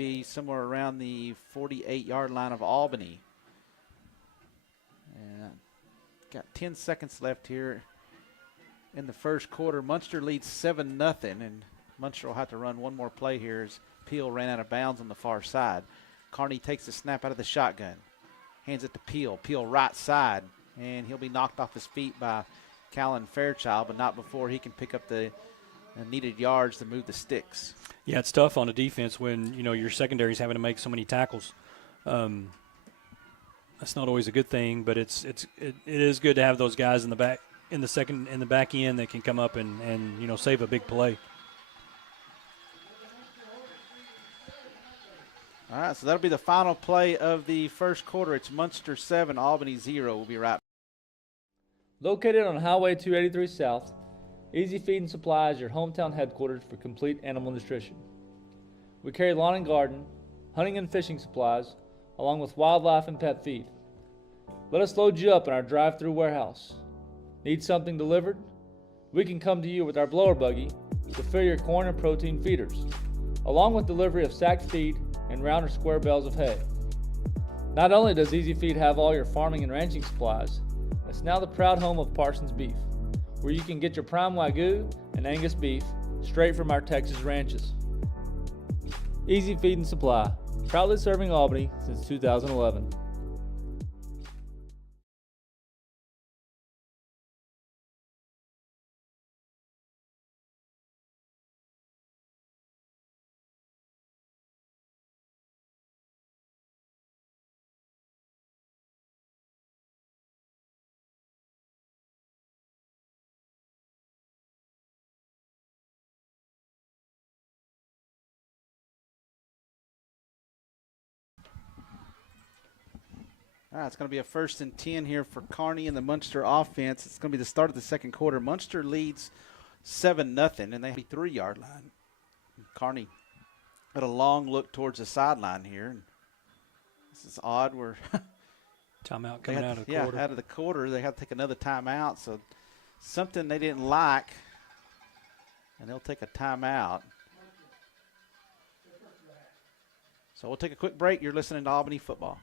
be somewhere around the 48-yard line of Albany. And got 10 seconds left here in the first quarter. Muenster leads 7-0, and Muenster will have to run one more play here as Peel ran out of bounds on the far side. Carney takes the snap out of the shotgun, hands it to Peel. Peel right side, and he'll be knocked off his feet by Callan Fairchild, but not before he can pick up the needed yards to move the sticks. Yeah, it's tough on the defense when, your secondary's having to make so many tackles. That's not always a good thing, but it is good to have those guys in the back end that can come up and save a big play. All right, so that'll be the final play of the first quarter. It's Muenster 7, Albany 0. We'll be right back. Located on Highway 283 South, Easy Feed and Supply is your hometown headquarters for complete animal nutrition. We carry lawn and garden, hunting and fishing supplies, along with wildlife and pet feed. Let us load you up in our drive-through warehouse. Need something delivered? We can come to you with our blower buggy to fill your corn and protein feeders, along with delivery of sacked feed and round or square bales of hay. Not only does Easy Feed have all your farming and ranching supplies, it's now the proud home of Parsons Beef, where you can get your prime Wagyu and Angus beef straight from our Texas ranches. Easy Feed and Supply, proudly serving Albany since 2011. All right, it's going to be a 1st and 10 here for Kearney and the Muenster offense. It's going to be the start of the second quarter. Muenster leads 7-0, and they have a 3-yard line. Kearney got a long look towards the sideline here. This is odd. We're timeout coming out of the quarter. Yeah, out of the quarter. They have to take another timeout. So something they didn't like, and they'll take a timeout. So we'll take a quick break. You're listening to Albany Football.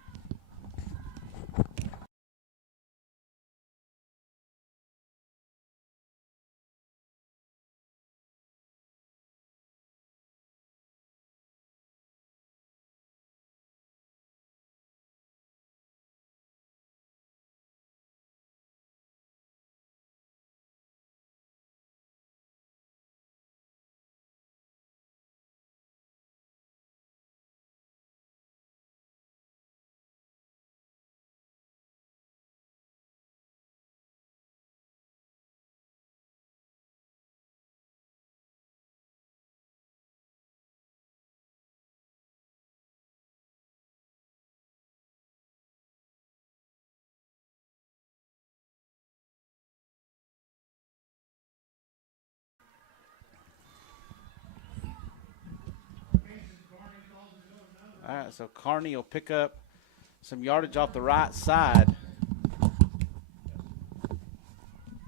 All right, so Kearney will pick up some yardage off the right side.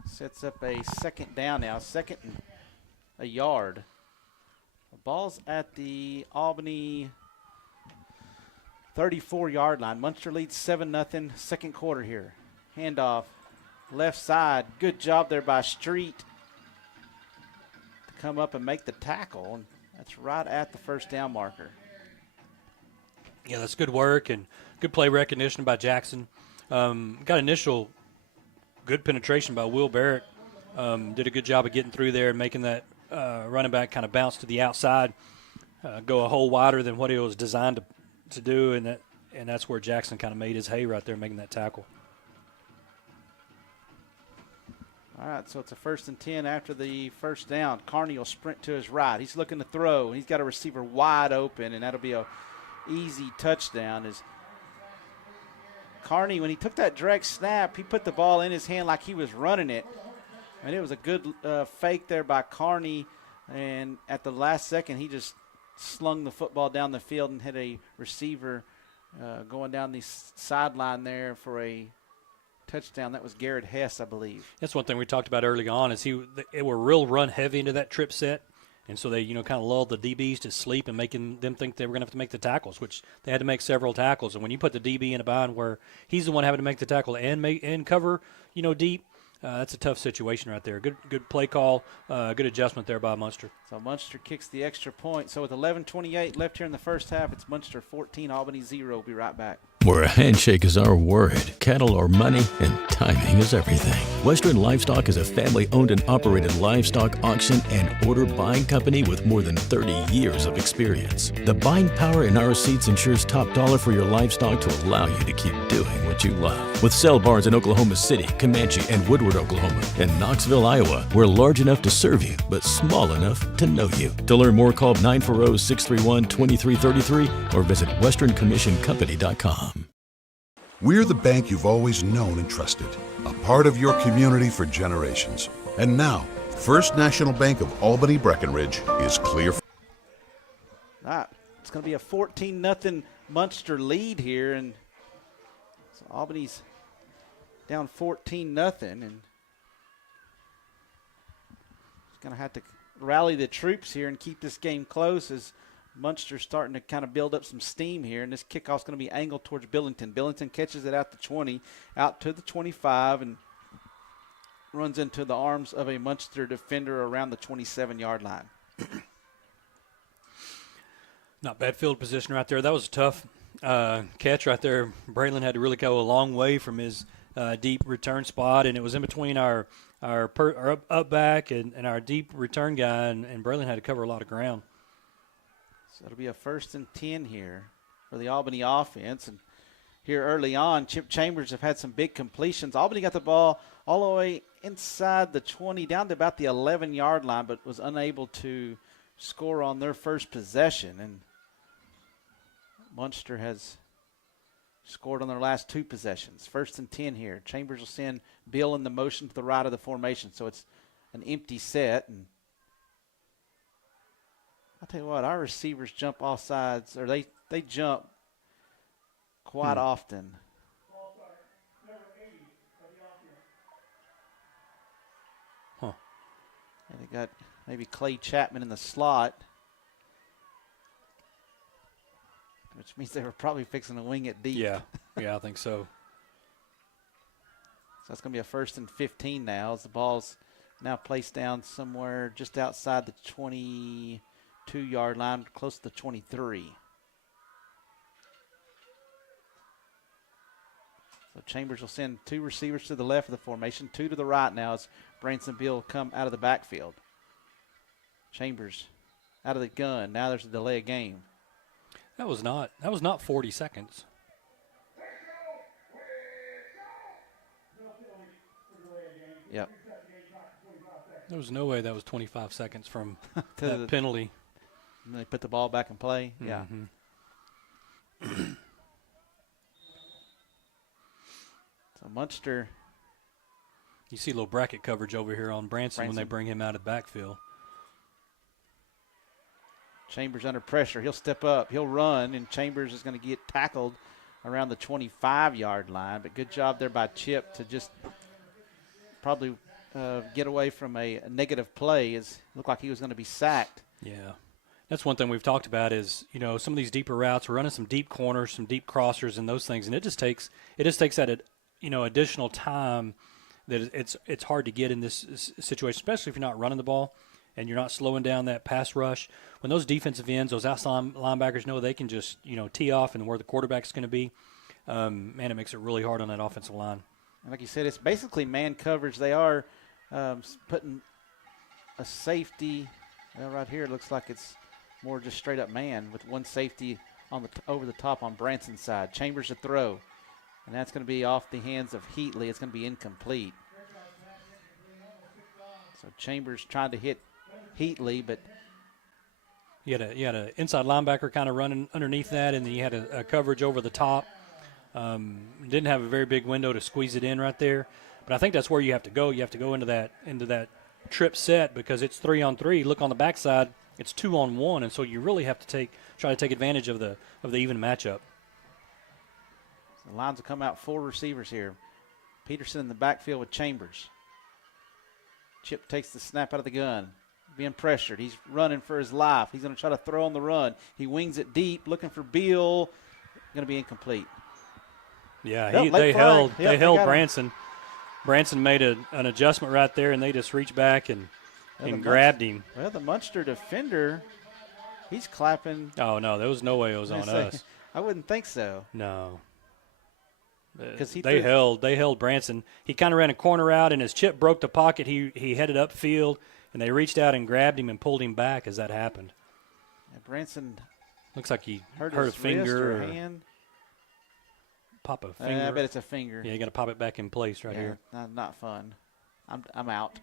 Sets up a second down now, second and a yard. The ball's at the Albany 34-yard line. Muenster leads 7-0, second quarter here. Handoff, left side. Good job there by Street to come up and make the tackle. And that's right at the first down marker. Yeah, that's good work and good play recognition by Jackson. Got initial good penetration by Will Barrett. Did a good job of getting through there and making that running back kind of bounce to the outside, go a hole wider than what he was designed to do, and that's where Jackson kind of made his hay right there, making that tackle. All right, so it's a 1st and 10 after the first down. Kearney will sprint to his right. He's looking to throw. He's got a receiver wide open, and that'll be a easy touchdown. As Kearney, when he took that direct snap, he put the ball in his hand like he was running it. And it was a good fake there by Kearney. And at the last second, he just slung the football down the field and hit a receiver going down the sideline there for a touchdown. That was Garrett Hess, I believe. That's one thing we talked about early on is they were real run heavy into that trip set. And so they, kind of lulled the DBs to sleep and making them think they were going to have to make the tackles, which they had to make several tackles. And when you put the DB in a bind where he's the one having to make the tackle and cover, deep, that's a tough situation right there. Good play call, good adjustment there by Muenster. So Muenster kicks the extra point. So with 11:28 left here in the first half, it's Muenster 14, Albany 0. We'll be right back. Where a handshake is our word, cattle are money, and timing is everything. Western Livestock is a family-owned and operated livestock auction and order buying company with more than 30 years of experience. The buying power in our seats ensures top dollar for your livestock to allow you to keep doing what you love. With sale barns in Oklahoma City, Comanche, and Woodward, Oklahoma, and Knoxville, Iowa, we're large enough to serve you, but small enough to know you. To learn more, call 940-631-2333 or visit westerncommissioncompany.com. We're the bank you've always known and trusted, a part of your community for generations. And now, First National Bank of Albany Breckenridge is clear. All right, it's going to be a 14-0 Muenster lead here, and so Albany's down 14-0, and it's going to have to rally the troops here and keep this game close as Muenster's starting to kind of build up some steam here, and this kickoff's going to be angled towards Billington. Billington catches it out to 20, out to the 25, and runs into the arms of a Muenster defender around the 27-yard line. Not bad field position right there. That was a tough catch right there. Braylon had to really go a long way from his deep return spot, and it was in between our up back and our deep return guy, and Braylon had to cover a lot of ground. So it'll be a 1st and 10 here for the Albany offense. And here early on, Chip Chambers have had some big completions. Albany got the ball all the way inside the 20, down to about the 11-yard line, but was unable to score on their first possession. And Muenster has scored on their last 2 possessions. 1st and 10 here. Chambers will send Bill in the motion to the right of the formation, so it's an empty set. And I'll tell you what, our receivers jump off sides, or they jump quite often. Huh. And they got maybe Clay Chapman in the slot, which means they were probably fixing to wing it deep. Yeah, I think so. So that's going to be a 1st and 15 now as the ball's now placed down somewhere just outside the 22-yard line, close to the 23. So Chambers will send 2 receivers to the left of the formation, 2 to the right now as Branson Beal come out of the backfield. Chambers out of the gun. Now there's a delay of game. That was not 40 seconds. Yep. There was no way that was 25 seconds from that penalty. And they put the ball back in play. Yeah. Mm-hmm. So Muenster. You see a little bracket coverage over here on Branson when they bring him out of the backfield. Chambers under pressure. He'll step up. He'll run, and Chambers is going to get tackled around the 25-yard line. But good job there by Chip to just probably get away from a negative play. It looked like he was going to be sacked. Yeah. That's one thing we've talked about is, some of these deeper routes, we're running some deep corners, some deep crossers and those things. And it just takes that, additional time that it's hard to get in this situation, especially if you're not running the ball and you're not slowing down that pass rush. When those defensive ends, those outside linebackers know they can just, tee off and where the quarterback's going to be, man, it makes it really hard on that offensive line. And like you said, it's basically man coverage. They are putting a safety. Well, right here it looks like it's more just straight up man with one safety on the over the top on Branson's side. Chambers to throw. And that's going to be off the hands of Heatley. It's going to be incomplete. So Chambers tried to hit Heatley, but you had an inside linebacker kind of running underneath that, and then you had a coverage over the top. Didn't have a very big window to squeeze it in right there. But I think that's where you have to go. You have to go into that trip set because it's 3-on-3. Look on the backside, it's 2-on-1, and so you really have to try to take advantage of the even matchup. The lines will come out 4 receivers here. Peterson in the backfield with Chambers. Chip takes the snap out of the gun. being pressured. He's running for his life. He's going to try to throw on the run. He wings it deep, looking for Beal. Going to be incomplete. Yeah, They held got Branson. him. Branson made an adjustment right there, and they just reached back and grabbed him. Well, the Muenster defender, he's clapping. Oh, no, there was no way it was on us. I wouldn't think so. No. Because they held Branson. He kind of ran a corner out, and as Chip broke the pocket, he headed upfield, and they reached out and grabbed him and pulled him back as that happened. Yeah, Branson looks like he hurt a his finger wrist or hand. Pop a finger. I bet it's a finger. Yeah, you got to pop it back in place right here. Not fun. I'm out.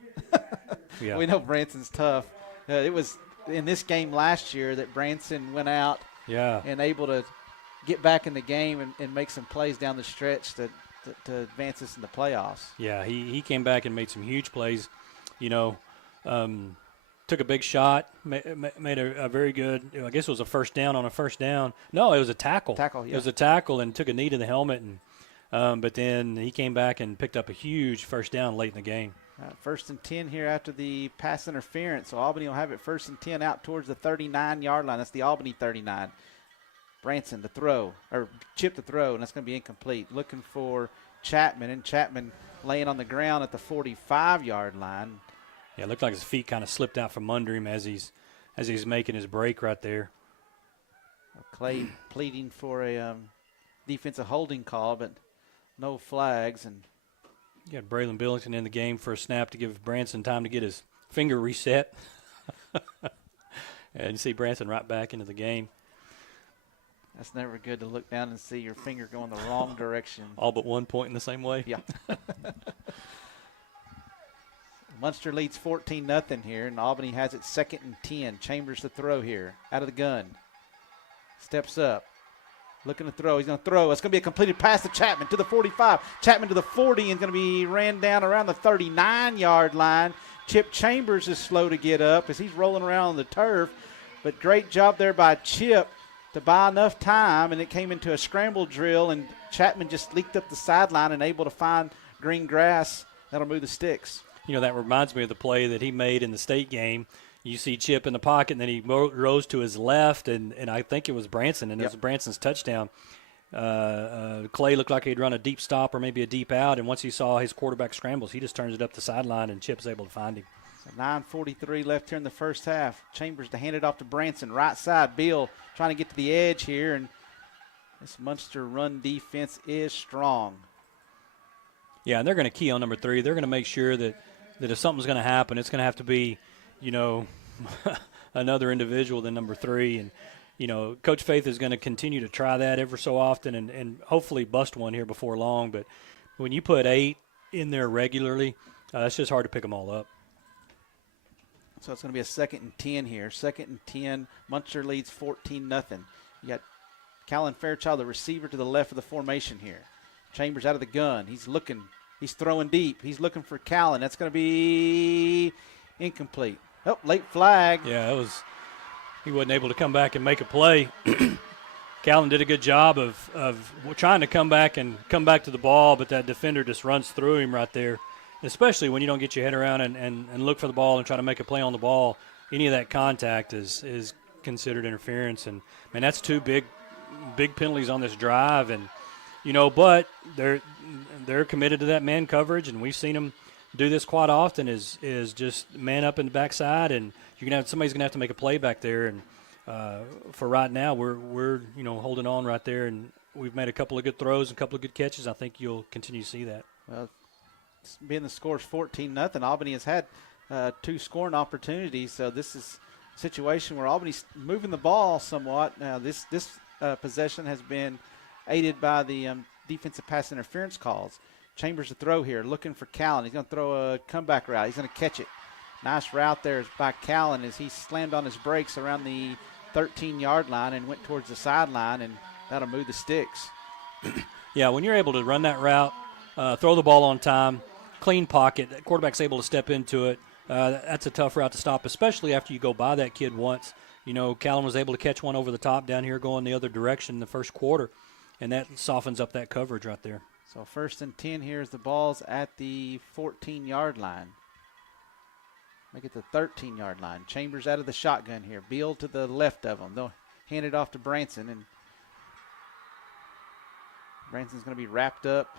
Yeah. We know Branson's tough. It was in this game last year that Branson went out and able to get back in the game and make some plays down the stretch to advance us in the playoffs. Yeah, he came back and made some huge plays. Took a big shot, made a very good, I guess it was a first down on a first down. No, it was a tackle. Yeah. It was a tackle and took a knee to the helmet. But then he came back and picked up a huge first down late in the game. 1st and 10 here after the pass interference. So Albany will have it 1st and 10 out towards the 39-yard line. That's the Albany 39. Branson to throw, or Chip to throw, and that's going to be incomplete. Looking for Chapman, and Chapman laying on the ground at the 45-yard line. Yeah, it looked like his feet kind of slipped out from under him as he's making his break right there. Clay pleading for a defensive holding call, but no flags. And you got Braylon Billington in the game for a snap to give Branson time to get his finger reset. And you see Branson right back into the game. That's never good to look down and see your finger going the wrong direction. All but one point in the same way? Yeah. Muenster leads 14-0 here, and Albany has it 2nd and 10. Chambers to throw here, out of the gun. Steps up, looking to throw. He's going to throw. It's going to be a completed pass to Chapman to the 45. Chapman to the 40 and going to be ran down around the 39-yard line. Chip Chambers is slow to get up as he's rolling around on the turf, but great job there by Chip to buy enough time, and it came into a scramble drill, and Chapman just leaked up the sideline and able to find green grass that'll move the sticks. That reminds me of the play that he made in the state game. You see Chip in the pocket, and then he rose to his left, and I think it was Branson, and it was Branson's touchdown. Clay looked like he'd run a deep stop or maybe a deep out, and once he saw his quarterback scrambles, he just turns it up the sideline, and Chip's able to find him. So 9:43 left here in the first half. Chambers to hand it off to Branson. Right side, Bill trying to get to the edge here, and this Muenster run defense is strong. Yeah, and they're going to key on number 3. They're going to make sure that if something's going to happen, it's going to have to be, another individual than number 3. And, Coach Faith is going to continue to try that ever so often and hopefully bust one here before long. But when you put 8 in there regularly, it's just hard to pick them all up. So it's going to be a 2nd and 10 here. 2nd and 10. Muenster leads 14-0. You got Callan Fairchild, the receiver, to the left of the formation here. Chambers out of the gun. He's looking. He's throwing deep. He's looking for Callan. That's going to be incomplete. Oh, late flag. Yeah, he wasn't able to come back and make a play. Callan did a good job of trying to come back to the ball, but that defender just runs through him right there, especially when you don't get your head around and look for the ball and try to make a play on the ball. Any of that contact is considered interference. And, man, that's 2 big penalties on this drive. And, but they're committed to that man coverage, and we've seen them do this quite often. Is just man up in the backside, and somebody's gonna have to make a play back there. And for right now, we're holding on right there, and we've made a couple of good throws, and a couple of good catches. I think you'll continue to see that. Well, being the score's 14-0, Albany has had 2 scoring opportunities, so this is a situation where Albany's moving the ball somewhat. Now this possession has been aided by the defensive pass interference calls. Chambers to throw here, looking for Callan. He's going to throw a comeback route. He's going to catch it. Nice route there by Callan as he slammed on his brakes around the 13-yard line and went towards the sideline, and that'll move the sticks. Yeah, when you're able to run that route, throw the ball on time, clean pocket, that quarterback's able to step into it, that's a tough route to stop, especially after you go by that kid once. Callan was able to catch one over the top down here going the other direction in the first quarter, and that softens up that coverage right there. So 1st and 10 here as the ball's at the 14-yard line. Make it the 13-yard line. Chambers out of the shotgun here. Beal to the left of them. They'll hand it off to Branson, and Branson's going to be wrapped up.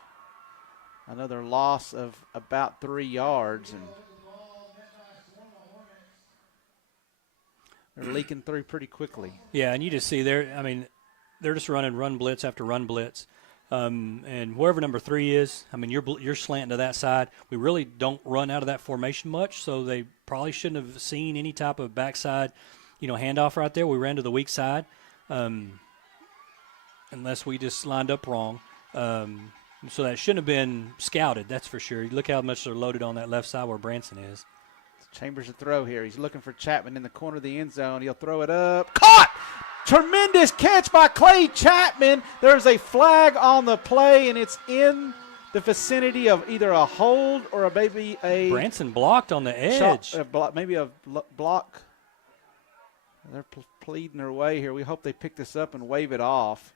Another loss of about 3 yards, and they're leaking through pretty quickly. Yeah, and you just see there, I mean, they're just running run blitz after run blitz. And wherever number 3 is, I mean, you're slanting to that side. We really don't run out of that formation much, so they probably shouldn't have seen any type of backside, handoff right there. We ran to the weak side, unless we just lined up wrong. So that shouldn't have been scouted, that's for sure. Look how much they're loaded on that left side where Branson is. Chambers to throw here. He's looking for Chapman in the corner of the end zone. He'll throw it up. Caught! Tremendous catch by Clay Chapman. There's a flag on the play, and it's in the vicinity of either a hold or maybe a Branson blocked on the edge. Maybe a block. They're pleading their way here. We hope they pick this up and wave it off.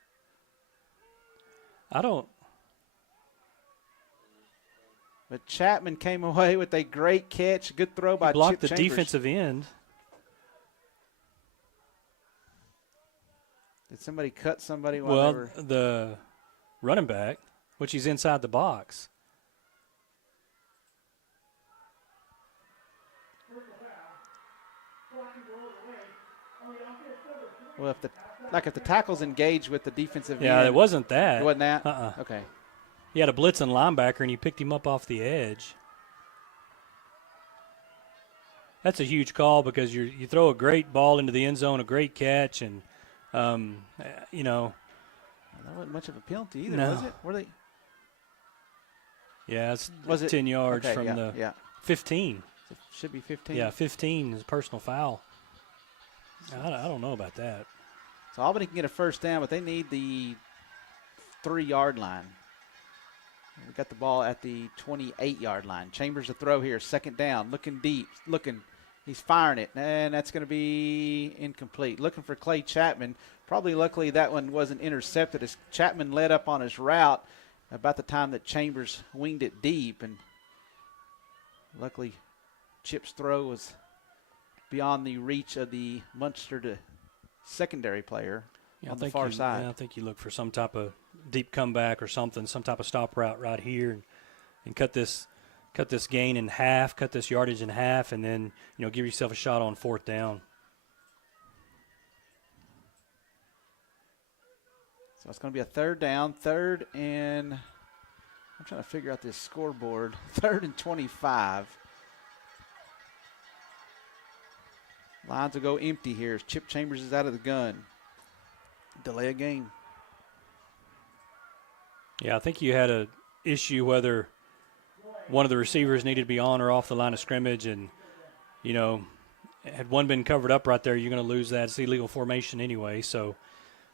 But Chapman came away with a great catch. Good throw by Chip Chambers. Blocked the defensive end. Did somebody cut somebody? Well, the running back, which he's inside the box. Well, if the tackle's engaged with the defensive end. Yeah, it wasn't that. It wasn't that? Uh-uh. Okay. He had a blitzing linebacker, and he picked him up off the edge. That's a huge call because you throw a great ball into the end zone, a great catch, and that wasn't much of a penalty either, no. was it? Were they? Yeah, it's was 10 yards okay, from the 15. It should be 15. Yeah, 15 is a personal foul. I don't know about that. So Albany can get a first down, but they need the 3-yard line. We got the ball at the 28-yard line. Chambers to throw here, second down, looking deep, he's firing it, and that's going to be incomplete. Looking for Clay Chapman. Probably luckily that one wasn't intercepted as Chapman led up on his route about the time that Chambers winged it deep, and luckily Chip's throw was beyond the reach of the Muenster secondary player on the far side. Yeah, I think you look for some type of deep comeback or something, some type of stop route right here, and cut this gain in half, cut this yardage in half, and then give yourself a shot on fourth down. So it's going to be a third down, third and I'm trying to figure out this scoreboard. 3rd and 25. Lines will go empty here as Chip Chambers is out of the gun. Delay a game. Yeah, I think you had an issue whether one of the receivers needed to be on or off the line of scrimmage, and, had one been covered up right there, you're going to lose that. It's illegal formation anyway, so,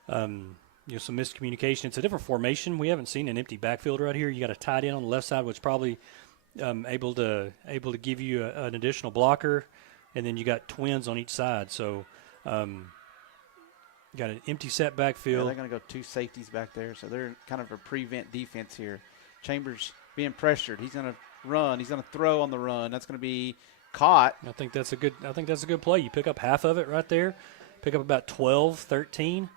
some miscommunication. It's a different formation. We haven't seen an empty backfield right here. You got a tight end on the left side, which probably able to give you an additional blocker, and then you got twins on each side. So, got an empty set backfield. Yeah, they're going to go 2 safeties back there, so they're kind of a prevent defense here. Chambers being pressured. He's going to run. He's going to throw on the run. That's going to be caught. I think that's a good play. You pick up half of it right there. Pick up about 12, 13.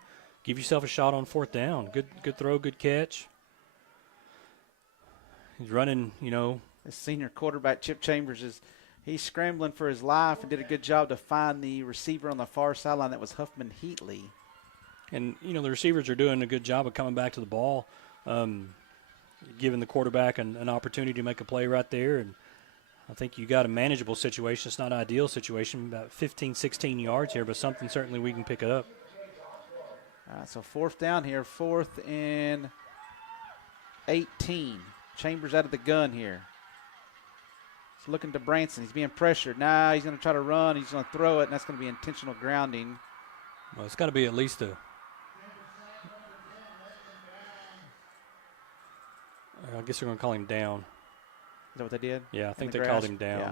Give yourself a shot on fourth down. Good throw, good catch. He's running, The senior quarterback, Chip Chambers, he's scrambling for his life and did a good job to find the receiver on the far sideline. That was Huffman Heatley. And, the receivers are doing a good job of coming back to the ball, giving the quarterback an opportunity to make a play right there. And I think you got a manageable situation. It's not an ideal situation, about 15, 16 yards here, but something certainly we can pick it up. All right, so 4th down here, 4th and 18. Chambers out of the gun here. He's looking to Branson. He's being pressured. Now he's going to try to run. He's going to throw it, and that's going to be intentional grounding. Well, it's got to be at least I guess they're going to call him down. Is that what they did? Yeah, I think they called him down. Yeah.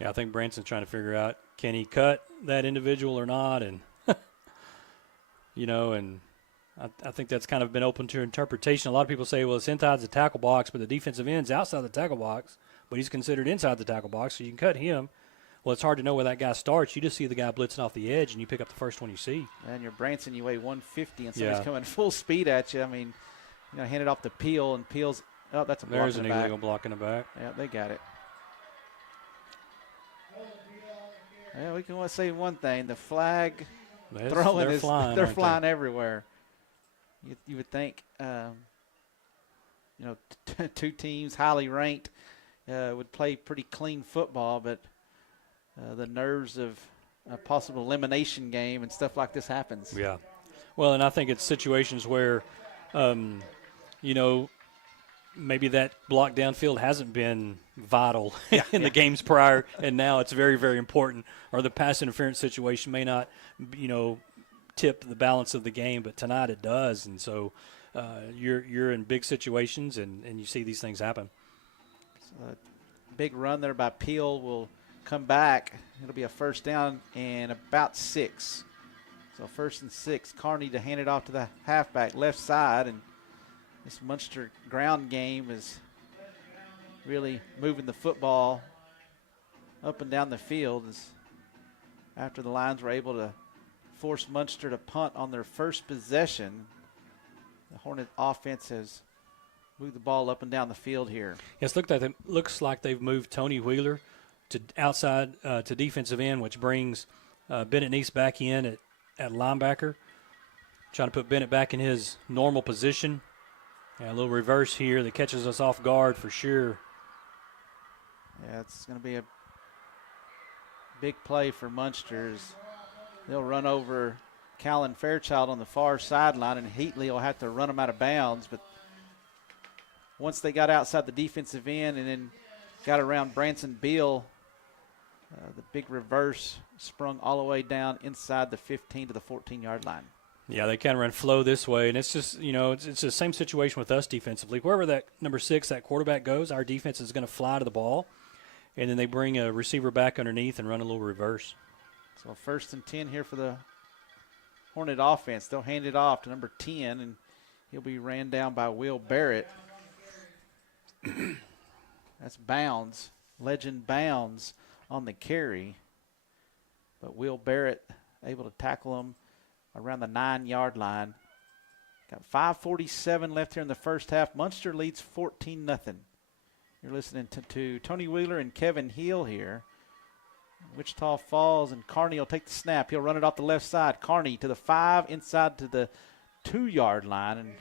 Yeah, I think Branson's trying to figure out, can he cut that individual or not? And, and I think that's kind of been open to interpretation. A lot of people say, well, it's inside the tackle box, but the defensive end's outside the tackle box, but he's considered inside the tackle box, so you can cut him. Well, it's hard to know where that guy starts. You just see the guy blitzing off the edge, and you pick up the first one you see. And you're Branson, you weigh 150, and somebody's coming full speed at you. I mean, hand it off to Peel, and Peel's – oh, that's a block There's in an the back. illegal block in the back. Yeah, they got it. Yeah, we can say one thing. The flag throwing is – they're flying everywhere. You would think, two teams highly ranked would play pretty clean football, but the nerves of a possible elimination game and stuff like this happens. Yeah. Well, and I think it's situations where, maybe that block downfield hasn't been vital in the games prior, and now it's very, very important. Or the pass interference situation may not, tip the balance of the game, but tonight it does. And so you're in big situations, and you see these things happen. So a big run there by Peel will come back. It'll be a first down and about 6. So 1st and 6. Carney to hand it off to the halfback left side, and this Muenster ground game is really moving the football up and down the field as after the Lions were able to force Muenster to punt on their first possession. The Hornet offense has moved the ball up and down the field here. Yes, looks like they've moved Tony Wheeler to outside to defensive end, which brings Bennett Neese back in at linebacker. Trying to put Bennett back in his normal position. Yeah, a little reverse here that catches us off guard for sure. Yeah, it's going to be a big play for Muenster. They'll run over Callan Fairchild on the far sideline, and Heatley will have to run them out of bounds. But once they got outside the defensive end and then got around Branson Beal, the big reverse sprung all the way down inside the 15 to the 14-yard line. Yeah, they kind of run flow this way, and it's just, it's the same situation with us defensively. Wherever that number 6, that quarterback goes, our defense is going to fly to the ball, and then they bring a receiver back underneath and run a little reverse. So 1st and 10 here for the Hornet offense. They'll hand it off to number 10, and he'll be ran down by Will Barrett. That's Bounds, Legend Bounds on the carry. But Will Barrett able to tackle him around the 9-yard line. Got 5:47 left here in the first half. Muenster leads 14-0. You're listening to Tony Wheeler and Kevin Heel here. Wichita Falls, and Carney will take the snap. He'll run it off the left side. Carney to the 5, inside to the 2-yard line, and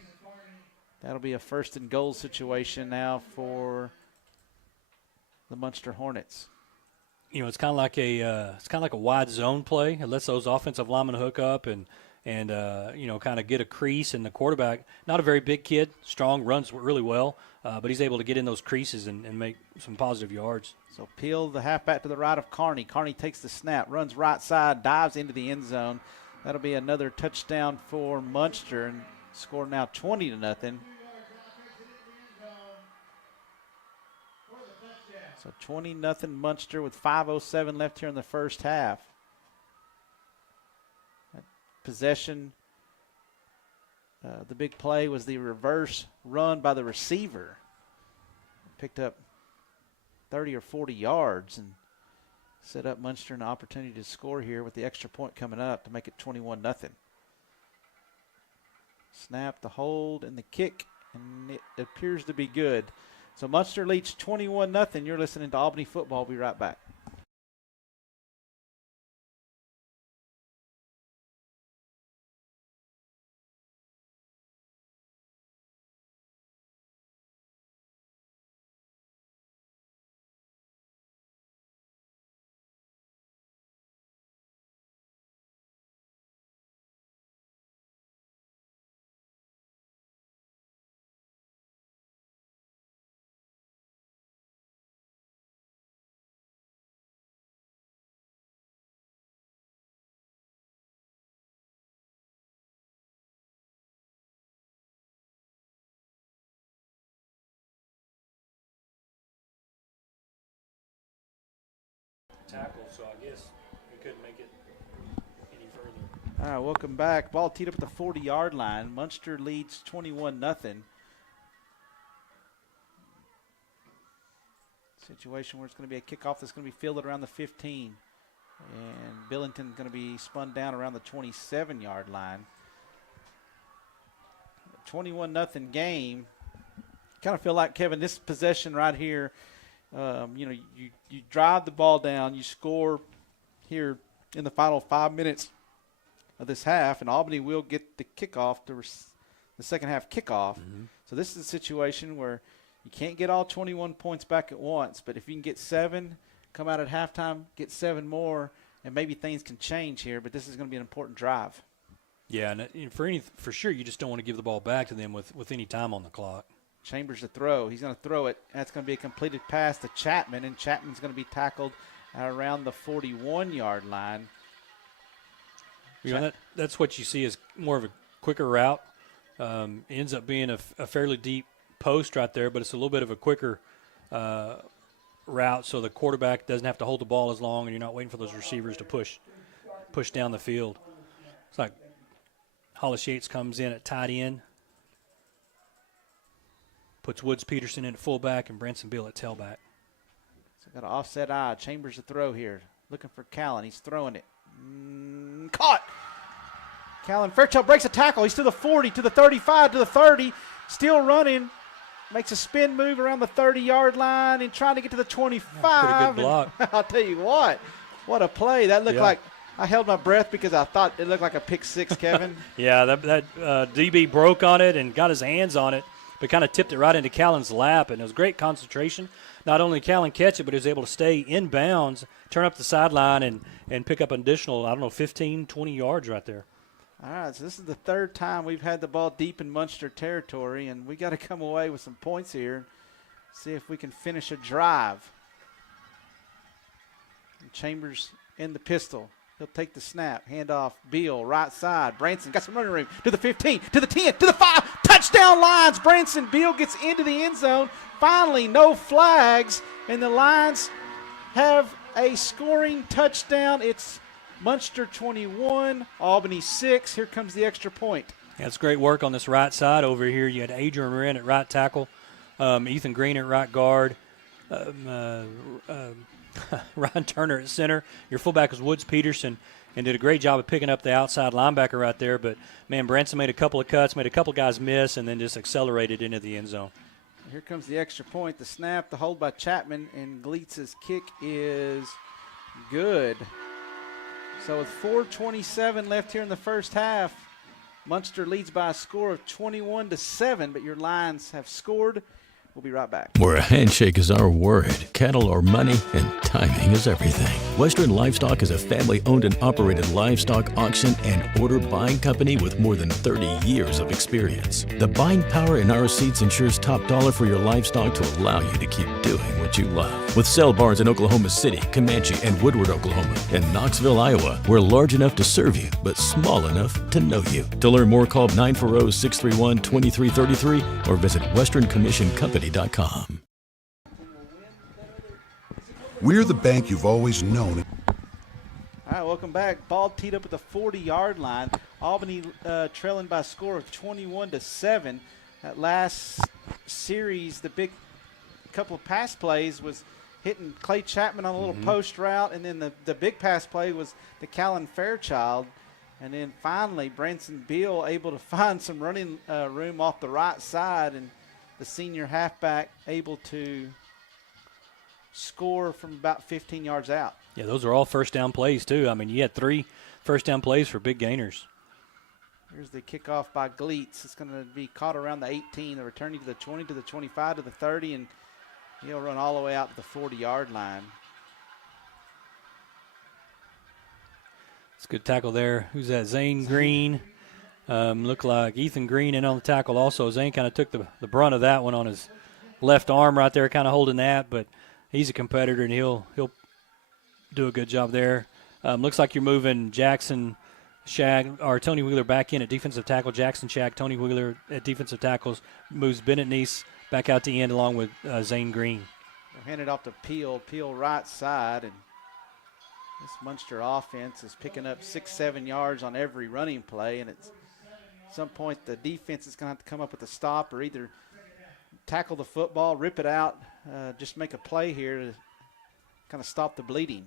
that'll be a 1st and goal situation now for the Muenster Hornets. It's kind of like a wide zone play. It lets those offensive linemen hook up and kind of get a crease, and the quarterback, not a very big kid, strong, runs really well, but he's able to get in those creases and make some positive yards. So Peel, the halfback to the right of Carney. Carney takes the snap, runs right side, dives into the end zone. That'll be another touchdown for Muenster, and score now 20-0. So 20-0 Muenster with 5:07 left here in the first half. That possession, the big play was the reverse run by the receiver. Picked up 30 or 40 yards and set up Muenster an opportunity to score here with the extra point coming up to make it 21-0. Snap, the hold, and the kick, and it appears to be good. So Muenster leads 21-0. You're listening to Albany Football. We'll be right back. Tackle, so I guess we couldn't make it any further. All right, welcome back. Ball teed up at the 40-yard line. Muenster leads 21-0. Situation where it's going to be a kickoff that's going to be fielded around the 15. And Billington's going to be spun down around the 27-yard line. 21-0 game. Kind of feel like, Kevin, this possession right here, you drive the ball down, you score here in the final 5 minutes of this half, and Albany will get the kickoff, the second half kickoff. Mm-hmm. So this is a situation where you can't get all 21 points back at once, but if you can get 7, come out at halftime, get 7 more, and maybe things can change here, but this is going to be an important drive. Yeah, and for sure you just don't want to give the ball back to them with any time on the clock. Chambers to throw. He's going to throw it. That's going to be a completed pass to Chapman, and Chapman's going to be tackled around the 41-yard line. That's what you see as more of a quicker route. Ends up being a fairly deep post right there, but it's a little bit of a quicker route, so the quarterback doesn't have to hold the ball as long, and you're not waiting for those receivers to push down the field. It's like Hollis Yates comes in at tight end, puts Woods Peterson in at fullback, and Branson Beal at tailback. So got an offset eye. Chambers to throw here. Looking for Callan. He's throwing it. Caught. Callan Fairchild breaks a tackle. He's to the 40, to the 35, to the 30. Still running. Makes a spin move around the 30-yard line and trying to get to the 25. Pretty good block. I'll tell you what a play. That looked like I held my breath because I thought it looked like a pick six, Kevin. Yeah, that DB broke on it and got his hands on it, but kind of tipped it right into Callan's lap, and it was great concentration. Not only did Callan catch it, but he was able to stay in bounds, turn up the sideline, and pick up an additional, 15, 20 yards right there. All right, so this is the third time we've had the ball deep in Muenster territory, and we got to come away with some points here. See if we can finish a drive. And Chambers in the pistol. He'll take the snap, hand off, Beal, right side. Branson got some running room to the 15, to the 10, to the 5. Touchdown Lions. Branson Beal gets into the end zone. Finally, no flags, and the Lions have a scoring touchdown. It's Muenster 21, Albany 6. Here comes the extra point. That's great work on this right side over here. You had Adrian Morin at right tackle, Ethan Green at right guard, Ryan Turner at center. Your fullback was Woods Peterson and did a great job of picking up the outside linebacker right there. But, man, Branson made a couple of cuts, made a couple guys miss, and then just accelerated into the end zone. Here comes the extra point. The snap, the hold by Chapman, and Gleitz's kick is good. So with 4:27 left here in the first half, Muenster leads by a score of 21-7, but your Lions have scored. We'll be right back. Where a handshake is our word, cattle are money, and timing is everything. Western Livestock is a family-owned and operated livestock auction and order buying company with more than 30 years of experience. The buying power in our seats ensures top dollar for your livestock to allow you to keep doing what you love. With sale barns in Oklahoma City, Comanche, and Woodward, Oklahoma, and Knoxville, Iowa, we're large enough to serve you, but small enough to know you. To learn more, call 940-631-2333 or visit westerncommissioncompany.com. We're the bank you've always known. All right, welcome back. Ball teed up at the 40-yard line. Albany trailing by a score of 21-7. That last series, the big couple of pass plays was hitting Clay Chapman on a little post route, and then the big pass play was to Callan Fairchild. And then finally, Branson Beal able to find some running room off the right side, and the senior halfback able to score from about 15 yards out. Yeah, those are all first down plays, too. I mean, you had 3 first down plays for big gainers. Here's the kickoff by Gleitz. It's going to be caught around the 18, the returning to the 20, to the 25, to the 30, and he'll run all the way out to the 40-yard line. It's a good tackle there. Who's that? Zane Green. Looked like Ethan Green in on the tackle also. Zane kind of took the brunt of that one on his left arm right there, kind of holding that, but he's a competitor, and he'll do a good job there. Looks like you're moving Jackson Shag or Tony Wheeler back in at defensive tackle. Jackson Shag, Tony Wheeler at defensive tackles. Moves Bennett Neese back out to end along with Zane Green. They'll hand it off to Peel. Peel right side, and This Muenster offense is picking up 6-7 yards on every running play, and at some point the defense is going to have to come up with a stop or either tackle the football, rip it out, just make a play here to kind of stop the bleeding.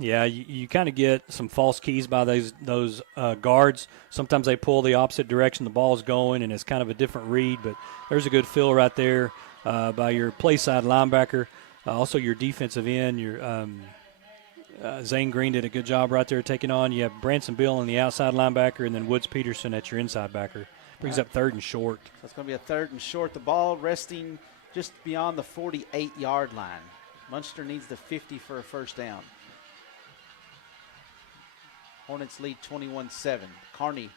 Yeah, you kind of get some false keys by those guards. Sometimes they pull the opposite direction the ball's going, and it's kind of a different read. But there's a good fill right there by your play side linebacker. Also your defensive end, your Zane Green did a good job right there taking on. You have Branson Bill on the outside linebacker, and then Woods Peterson at your inside backer. Brings up 3rd and short. So it's going to be a 3rd and short. The ball resting just beyond the 48-yard line. Muenster needs the 50 for a first down. Hornets lead 21-7. Carney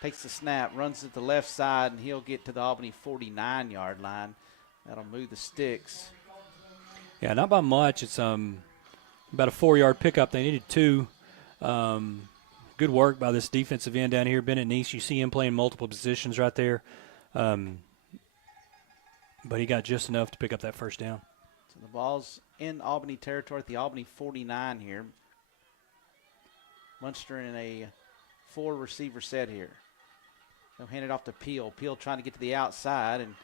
takes the snap, runs to the left side, and he'll get to the Albany 49-yard line. That'll move the sticks. Yeah, not by much. It's about a 4-yard pickup. They needed 2. Good work by this defensive end down here, Bennett Neese. You see him playing multiple positions right there. But he got just enough to pick up that first down. So the ball's in Albany territory at the Albany 49 here. Muenster in a 4-receiver set here. They'll hand it off to Peel. Peel trying to get to the outside, and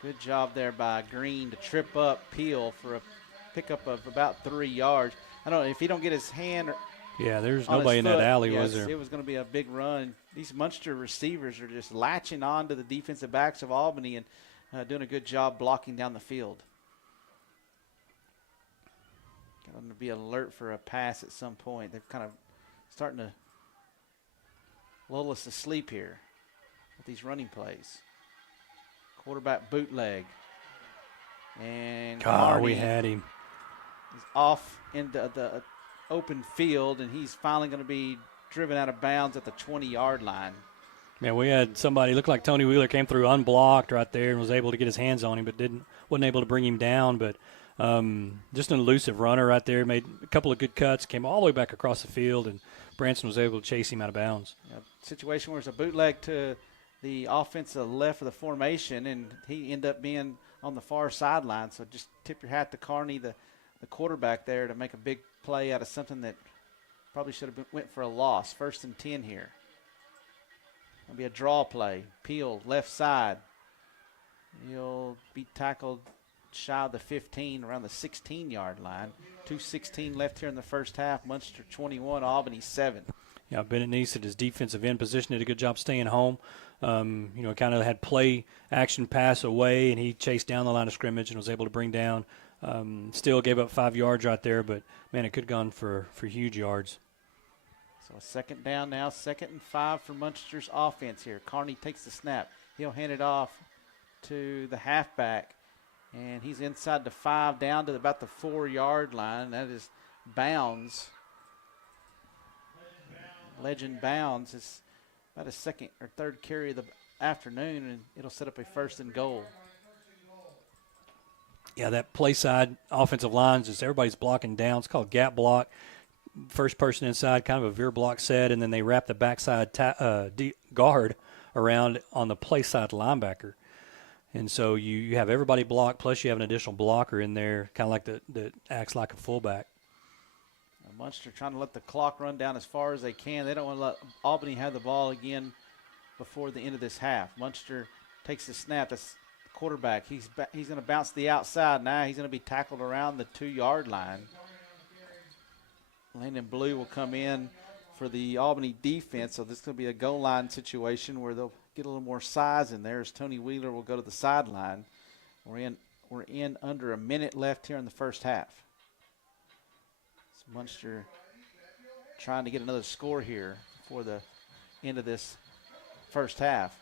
good job there by Green to trip up Peel for a pickup of about 3 yards. I don't know if he don't get his hand. Yeah, there's nobody in that alley, yes, was there? It was going to be a big run. These Muenster receivers are just latching on to the defensive backs of Albany and doing a good job blocking down the field. Got them to be alert for a pass at some point. They're kind of starting to lull us to sleep here with these running plays. Quarterback bootleg. And We had him. He's off into the open field, and he's finally going to be driven out of bounds at the 20-yard line. Man, we had somebody, looked like Tony Wheeler, came through unblocked right there and was able to get his hands on him, but wasn't able to bring him down. But just an elusive runner right there. Made a couple of good cuts, came all the way back across the field, and Branson was able to chase him out of bounds. A situation where it's a bootleg to the offensive left of the formation, and he ended up being on the far sideline. So just tip your hat to Carney, the quarterback there, to make a big play out of something that probably should have went for a loss. 1st and 10 here. It'll be a draw play. Peel, left side. He'll be tackled shy of the 15, around the 16-yard line. 2:16 left here in the first half. Muenster 21, Albany 7. Yeah, Bennett Neese at his defensive end position did a good job staying home. Kind of had play action pass away, and he chased down the line of scrimmage and was able to bring down. Still gave up 5 yards right there, but, man, it could have gone for huge yards. So a 2nd down now, 2nd and 5 for Muenster's offense here. Carney takes the snap. He'll hand it off to the halfback, and he's inside the 5 down to about the 4-yard line. That is Bounds. Legend Bounds is about a 2nd or 3rd carry of the afternoon, and it'll set up a 1st and goal. Yeah, that play side offensive line, just everybody's blocking down. It's called gap block. First person inside, kind of a veer block set, and then they wrap the backside guard around on the play side linebacker. And so you have everybody blocked, plus you have an additional blocker in there, kind of like that acts like a fullback. Muenster trying to let the clock run down as far as they can. They don't want to let Albany have the ball again before the end of this half. Muenster takes the snap. That's the quarterback. He's going to bounce to the outside now. He's going to be tackled around the 2-yard line. Landon Blue will come in for the Albany defense, so this is going to be a goal line situation where they'll get a little more size in there as Tony Wheeler will go to the sideline. We're in under a minute left here in the first half. So Muenster trying to get another score here before the end of this first half.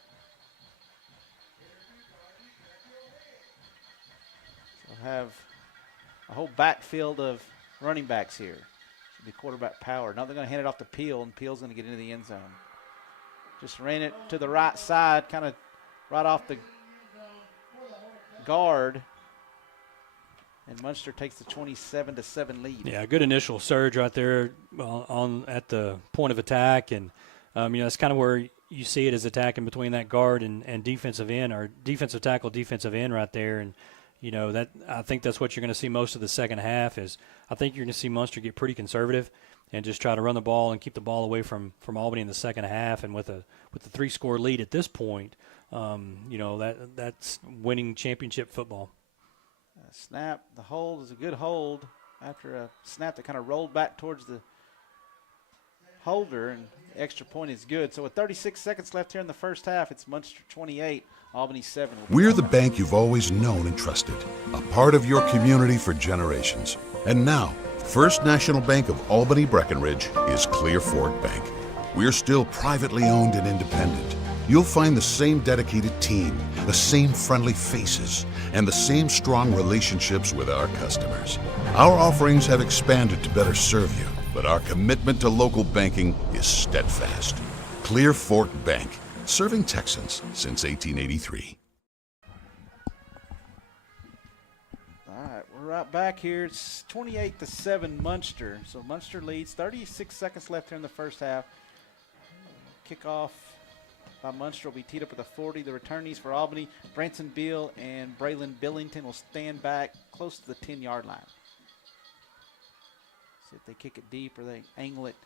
So we'll have a whole backfield of running backs here. The quarterback power. Now they're going to hand it off to Peel, and Peel's going to get into the end zone. Just ran it to the right side, kind of right off the guard. And Muenster takes the 27-7 lead. Yeah, good initial surge right there at the point of attack. And, that's kind of where you see it as attacking between that guard and defensive end, or defensive tackle, defensive end right there. And, that I think that's what you're going to see most of the second half. Is I think you're going to see Muenster get pretty conservative and just try to run the ball and keep the ball away from Albany in the second half. And with the 3-score lead at this point, that's winning championship football. Snap. The hold is a good hold after a snap that kind of rolled back towards the holder, and the extra point is good. So with 36 seconds left here in the first half, it's Muenster 28, Albany 7. We're the bank you've always known and trusted, a part of your community for generations. And now, First National Bank of Albany Breckenridge is Clear Fork Bank. We're still privately owned and independent. You'll find the same dedicated team, the same friendly faces, and the same strong relationships with our customers. Our offerings have expanded to better serve you, but our commitment to local banking is steadfast. Clear Fork Bank, serving Texans since 1883. All right, we're right back here. It's 28-7 Muenster. So Muenster leads. 36 seconds left here in the first half. Kickoff by Muenster will be teed up at the 40. The returnees for Albany, Branson Beal and Braylon Billington, will stand back close to the 10-yard line. See if they kick it deep or they angle it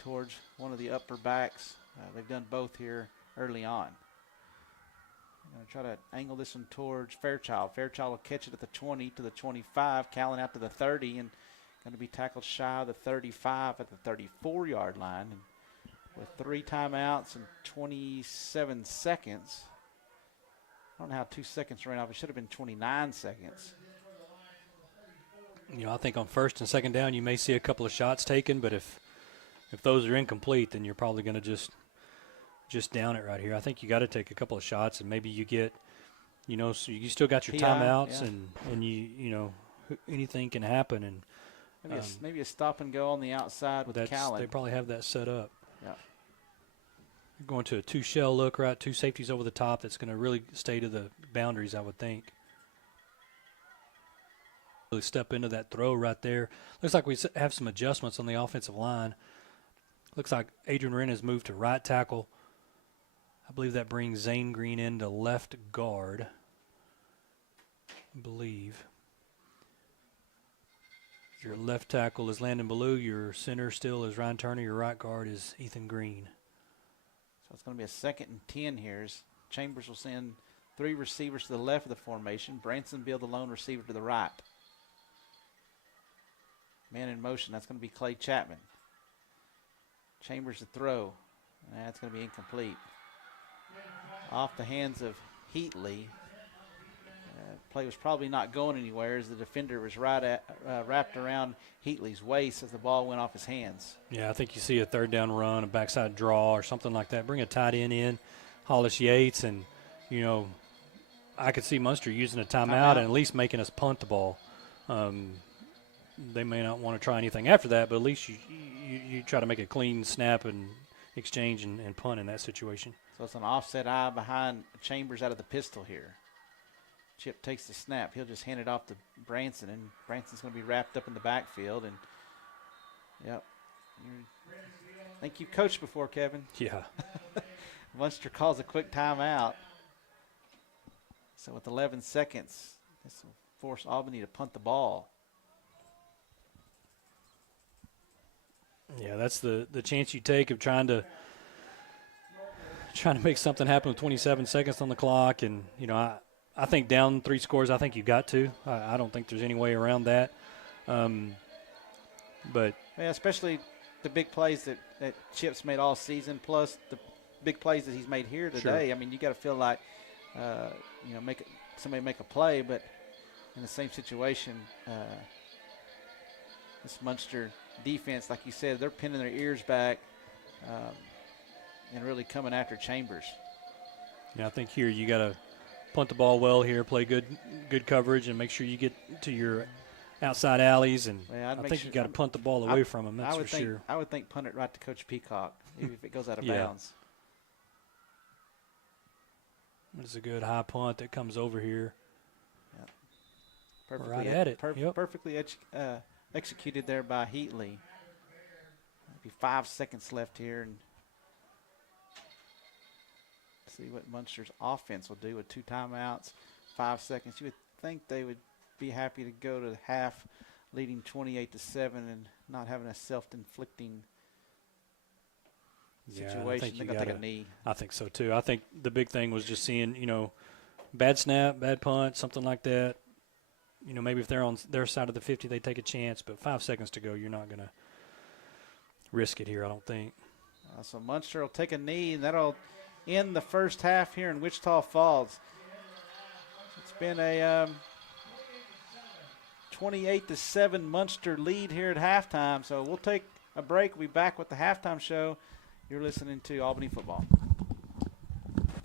towards one of the upper backs. They've done both here early on. I'm going to try to angle this one towards Fairchild. Fairchild will catch it at the 20 to the 25. Callan out to the 30 and going to be tackled shy of the 35 at the 34-yard line. And with 3 timeouts and 27 seconds. I don't know how 2 seconds ran off. It should have been 29 seconds. I think on first and second down you may see a couple of shots taken, but if those are incomplete, then you're probably going to just down it right here. I think you got to take a couple of shots, and maybe you get, so you still got your PI, timeouts, yeah. and anything can happen. And maybe a stop and go on the outside with Callan. They probably have that set up. Yeah. Going to a 2-shell look, right? 2 safeties over the top. That's going to really stay to the boundaries, I would think. Really step into that throw right there. Looks like we have some adjustments on the offensive line. Looks like Adrian Wren has moved to right tackle. I believe that brings Zane Green into left guard. I believe. Your left tackle is Landon Ballou. Your center still is Ryan Turner. Your right guard is Ethan Green. So it's going to be a 2nd and 10 here. As Chambers will send 3 receivers to the left of the formation. Branson Beal, the lone receiver, to the right. Man in motion. That's going to be Clay Chapman. Chambers to throw. That's going to be incomplete. Off the hands of Heatley. Play was probably not going anywhere as the defender was wrapped around Heatley's waist as the ball went off his hands. Yeah, I think you see a 3rd down run, a backside draw or something like that. Bring a tight end in, Hollis Yates, and, I could see Muenster using a timeout and at least making us punt the ball. They may not want to try anything after that, but at least you try to make a clean snap and exchange and punt in that situation. So it's an offset eye behind Chambers out of the pistol here. Chip takes the snap. He'll just hand it off to Branson, and Branson's going to be wrapped up in the backfield. And, yep. I think you've coached before, Kevin. Yeah. Muenster calls a quick timeout. So with 11 seconds, this will force Albany to punt the ball. Yeah, that's the chance you take of trying to make something happen with 27 seconds on the clock. And, I think down 3 scores, I think you got to. I don't think there's any way around that. But yeah, especially the big plays that Chip's made all season, plus the big plays that he's made here today. Sure. I mean, you got to feel like, somebody make a play, but in the same situation, this Muenster defense, like you said, they're pinning their ears back and really coming after Chambers. Yeah, I think here you got to punt the ball well here, play good coverage, and make sure you get to your outside alleys. And I think you got to punt the ball away from him. That's for sure. I would think punt it right to Coach Peacock, even if it goes out of bounds. It's a good high punt that comes over here. Yep. Perfectly right at it. Perfectly executed there by Heatley. Maybe 5 seconds left here, and see what Muenster's offense will do with 2 timeouts, 5 seconds. You would think they would be happy to go to half leading 28-7 and not having a self-inflicting situation. I think They're going to take a knee. I think so too. I think the big thing was just seeing, bad snap, bad punt, something like that. Maybe if they're on their side of the 50, they take a chance, but 5 seconds to go, you're not going to risk it here, I don't think. So Muenster will take a knee, and that'll end the first half here in Wichita Falls. It's been a 28-7 Muenster lead here at halftime. So we'll take a break. We'll be back with the halftime show. You're listening to Albany Football.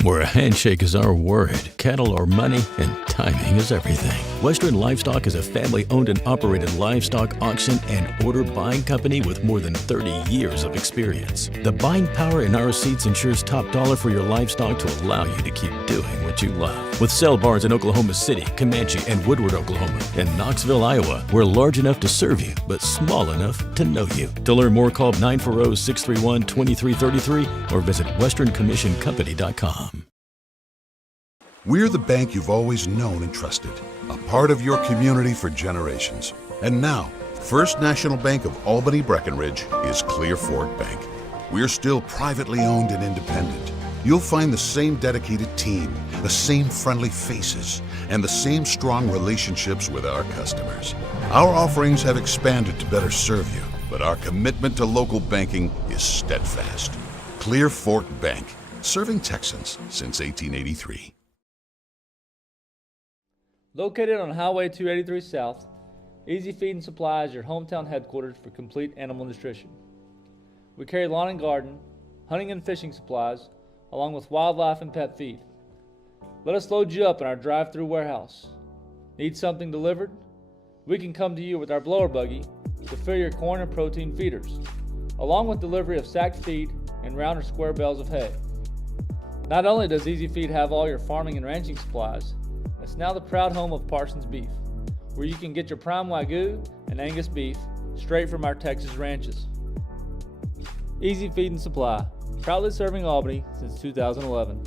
Where a handshake is our word, cattle are money, and timing is everything. Western Livestock is a family-owned and operated livestock auction and order buying company with more than 30 years of experience. The buying power in our seats ensures top dollar for your livestock to allow you to keep doing what you love. With sale barns in Oklahoma City, Comanche, and Woodward, Oklahoma, and Knoxville, Iowa, we're large enough to serve you, but small enough to know you. To learn more, call 940-631-2333 or visit westerncommissioncompany.com. We're the bank you've always known and trusted, a part of your community for generations. And now, First National Bank of Albany Breckenridge is Clear Fork Bank. We're still privately owned and independent. You'll find the same dedicated team, the same friendly faces, and the same strong relationships with our customers. Our offerings have expanded to better serve you, but our commitment to local banking is steadfast. Clear Fork Bank, serving Texans since 1883. Located on Highway 283 South, Easy Feed and Supply is your hometown headquarters for complete animal nutrition. We carry lawn and garden, hunting and fishing supplies, along with wildlife and pet feed. Let us load you up in our drive-through warehouse. Need something delivered? We can come to you with our blower buggy to fill your corn and protein feeders, along with delivery of sacked feed and round or square bales of hay. Not only does Easy Feed have all your farming and ranching supplies, it's now the proud home of Parsons Beef, where you can get your prime Wagyu and Angus beef straight from our Texas ranches. Easy Feed and Supply, proudly serving Albany since 2011.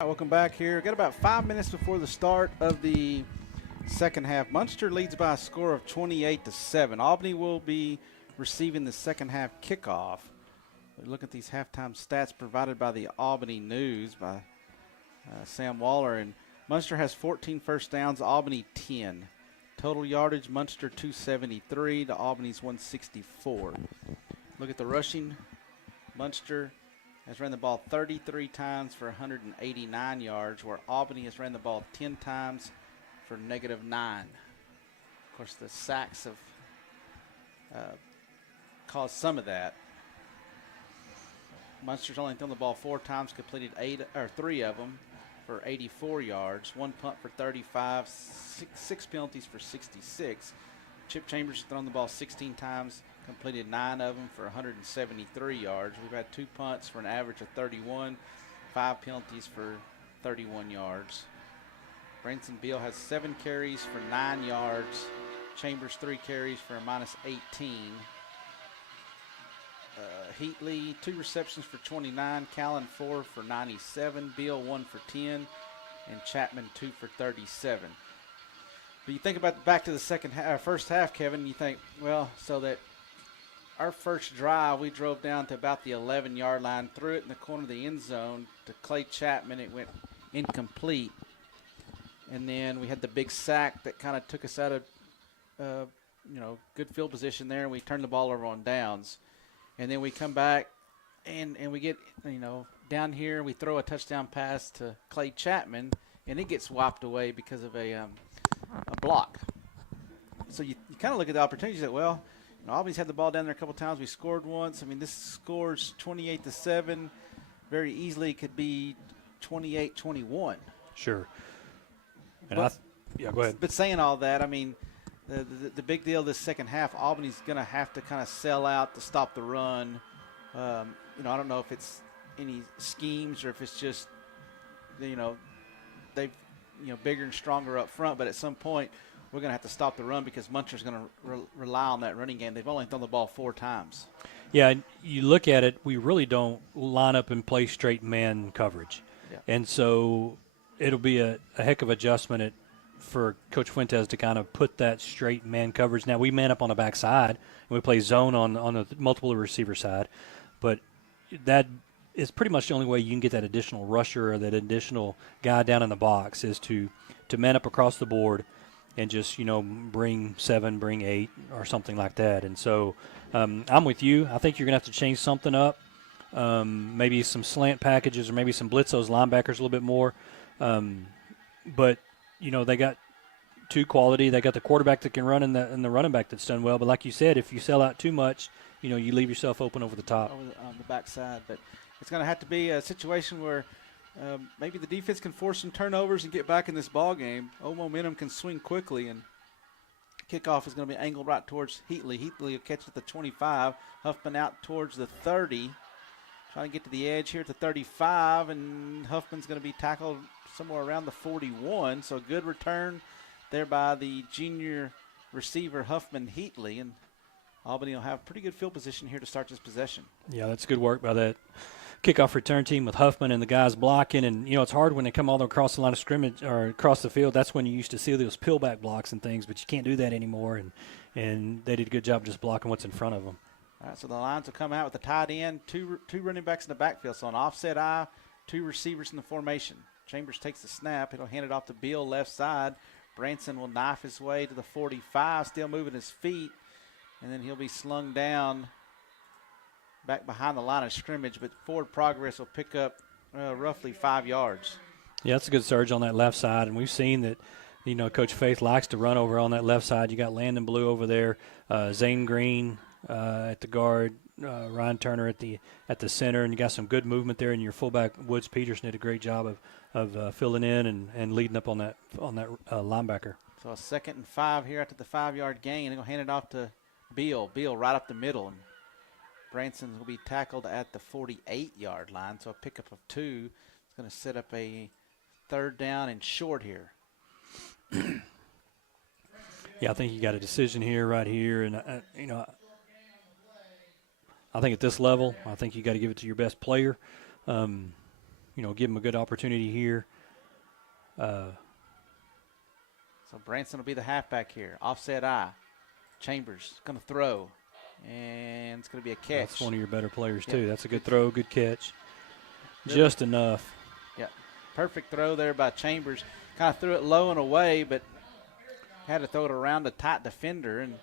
Welcome back here. Got about 5 minutes before the start of the second half. Muenster leads by a score of 28-7. Albany will be receiving the second half kickoff. Look at these halftime stats provided by the Albany News by Sam Waller. And Muenster has 14 first downs, Albany 10. Total yardage, Muenster 273 to Albany's 164. Look at the rushing. Muenster has ran the ball 33 times for 189 yards, where Albany has ran the ball 10 times for -9. Of course, the sacks have caused some of that. Muenster's only thrown the ball 4 times, completed 3 of them for 84 yards, 1 punt for 35, 6 penalties for 66. Chip Chambers has thrown the ball 16 times, completed 9 of them for 173 yards. We've had 2 punts for an average of 31, 5 penalties for 31 yards. Branson Beal has 7 carries for 9 yards. Chambers 3 carries for a -18. Heatley 2 receptions for 29. Callan 4 for 97. Beal 1 for 10. And Chapman 2 for 37. But you think about back to the first half, Kevin, you think, well, so that our first drive, we drove down to about the 11-yard line, threw it in the corner of the end zone to Clay Chapman. It went incomplete. And then we had the big sack that kind of took us out of, good field position there, and we turned the ball over on downs. And then we come back, and we get, down here, and we throw a touchdown pass to Clay Chapman, and it gets wiped away because of a block. So you kind of look at the opportunities that, well, Albany's had the ball down there a couple times. We scored once. I mean, this scores 28-7. Very easily could be 28-21. Sure. And go ahead. But saying all that, I mean, the big deal this second half, Albany's going to have to kind of sell out to stop the run. I don't know if it's any schemes or if it's just, they've, bigger and stronger up front. But at some point, we're going to have to stop the run because Muenster's going to rely on that running game. They've only thrown the ball 4 times. Yeah, you look at it, we really don't line up and play straight man coverage. Yeah. And so it'll be a heck of adjustment for Coach Fuentes to kind of put that straight man coverage. Now, we man up on the backside, and we play zone on the multiple receiver side. But that is pretty much the only way you can get that additional rusher or that additional guy down in the box is to man up across the board and just, bring 7, bring 8 or something like that. And so I'm with you. I think you're going to have to change something up, maybe some slant packages or maybe some blitz those linebackers a little bit more. But, they got 2 quality. They got the quarterback that can run and the running back that's done well. But like you said, if you sell out too much, you leave yourself open over the top. On the backside. But it's going to have to be a situation where maybe the defense can force some turnovers and get back in this ball game. Momentum can swing quickly, and kickoff is going to be angled right towards Heatley. Heatley will catch at the 25. Huffman out towards the 30. Trying to get to the edge here at the 35, and Huffman's going to be tackled somewhere around the 41. So good return there by the junior receiver Huffman Heatley, and Albany will have pretty good field position here to start this possession. Yeah, that's good work by that kickoff return team with Huffman and the guys blocking. And, it's hard when they come all the way across the line of scrimmage or across the field. That's when you used to see those pillback blocks and things, but you can't do that anymore. And they did a good job just blocking what's in front of them. All right, so the Lions will come out with the tight end, two running backs in the backfield. So an offset eye, 2 receivers in the formation. Chambers takes the snap. He'll hand it off to Beal left side. Branson will knife his way to the 45, still moving his feet. And then he'll be slung down back behind the line of scrimmage. But forward progress will pick up roughly 5 yards. Yeah, that's a good surge on that left side. And we've seen that, Coach Faith likes to run over on that left side. You got Landon Blue over there, Zane Green at the guard, Ryan Turner at the center, and you got some good movement there. And your fullback Woods Peterson did a great job of filling in and leading up on that linebacker. So a 2nd and 5 here after the 5-yard gain. They'll hand it off to Beal. Beal right up the middle, and Branson will be tackled at the 48-yard line. So a pickup of 2. It's going to set up a 3rd down and short here. Yeah, I think you got a decision here, right here, and I think at this level, I think you got to give it to your best player. give him a good opportunity here. So Branson will be the halfback here. Offset eye. Chambers going to throw. And it's going to be a catch. That's one of your better players, Yeah. too. That's a good throw, good catch. Just enough. Yeah, perfect throw there by Chambers. Kind of threw it low and away, but had to throw it around a tight defender, and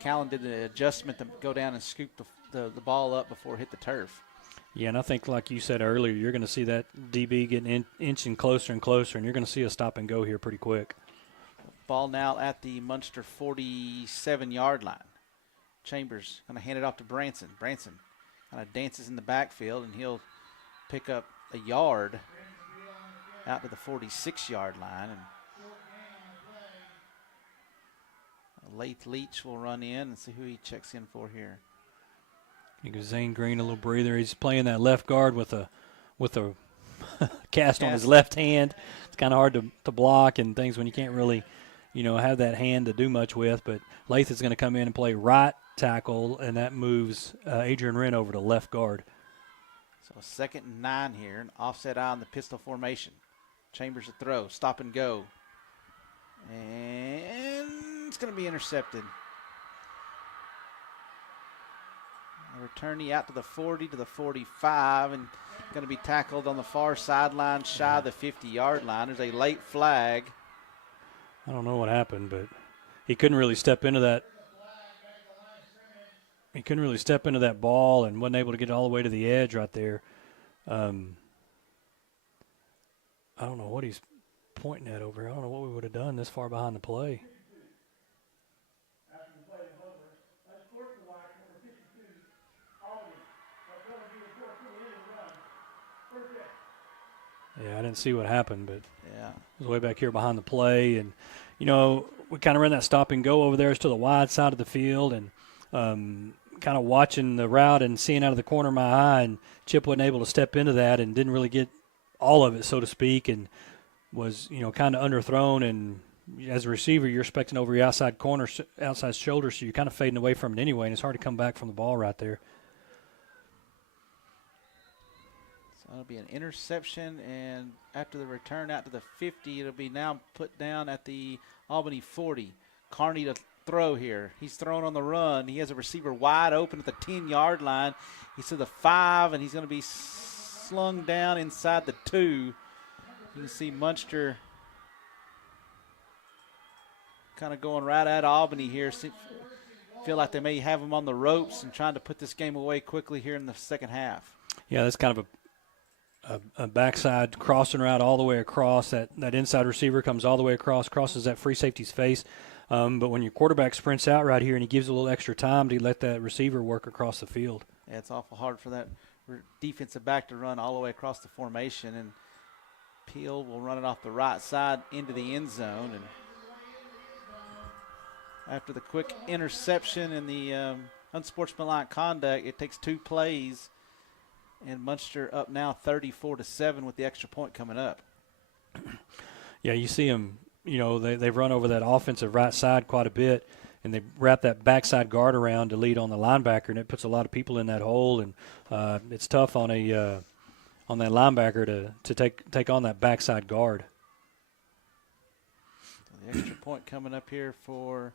Callan did the adjustment to go down and scoop the ball up before it hit the turf. Yeah, and I think like you said earlier, you're going to see that DB getting inching closer and closer, and you're going to see a stop and go here pretty quick. Ball now at the Muenster 47-yard line. Chambers going to hand it off to Branson. Branson kind of dances in the backfield, and he'll pick up a yard out to the 46-yard line. And Lath Leach will run in and see who he checks in for here. You give Zane Green a little breather. He's playing that left guard with a cast on his left hand. It's kind of hard to block and things when you can't really, have that hand to do much with. But Lath is going to come in and play right tackle, and that moves Adrian Wren over to left guard. So 2nd and 9 here, an offset eye on the pistol formation. Chambers to throw, stop and go. And it's going to be intercepted. A returnee out to the 40 to the 45, and going to be tackled on the far sideline shy of the 50-yard line. There's a late flag. I don't know what happened, but he couldn't really step into that. He couldn't really step into that ball and wasn't able to get all the way to the edge right there. I don't know what he's pointing at over here. I don't know what we would have done this far behind the play. Yeah, I didn't see what happened, but yeah, it was way back here behind the play. And, we kind of ran that stop and go over there to the wide side of the field, and kind of watching the route and seeing out of the corner of my eye, and Chip wasn't able to step into that and didn't really get all of it, so to speak, and was, kind of underthrown. And as a receiver, you're expecting over your outside corner, outside shoulder, so you're kind of fading away from it anyway, and it's hard to come back from the ball right there. so it'll be an interception, and after the return out to the 50, it'll be now put down at the Albany 40. Carney to throw here. He's thrown on the run. He has a receiver wide open at the 10-yard line. He's to the 5, and he's going to be slung down inside the 2. You can see Muenster kind of going right at Albany here. Feel like they may have him on the ropes and trying to put this game away quickly here in the second half. Yeah, that's kind of a backside crossing route all the way across. That inside receiver comes all the way across, crosses that free safety's face. But when your quarterback sprints out right here and he gives a little extra time to let that receiver work across the field. Yeah, it's awful hard for that defensive back to run all the way across the formation. And Peel will run it off the right side into the end zone. And after the quick interception and the unsportsmanlike conduct, it takes 2 plays. And Muenster up now 34-7 with the extra point coming up. Yeah, you see them, they've run over that offensive right side quite a bit, and they wrap that backside guard around to lead on the linebacker, and it puts a lot of people in that hole, and it's tough on that linebacker to take on that backside guard. The extra point coming up here for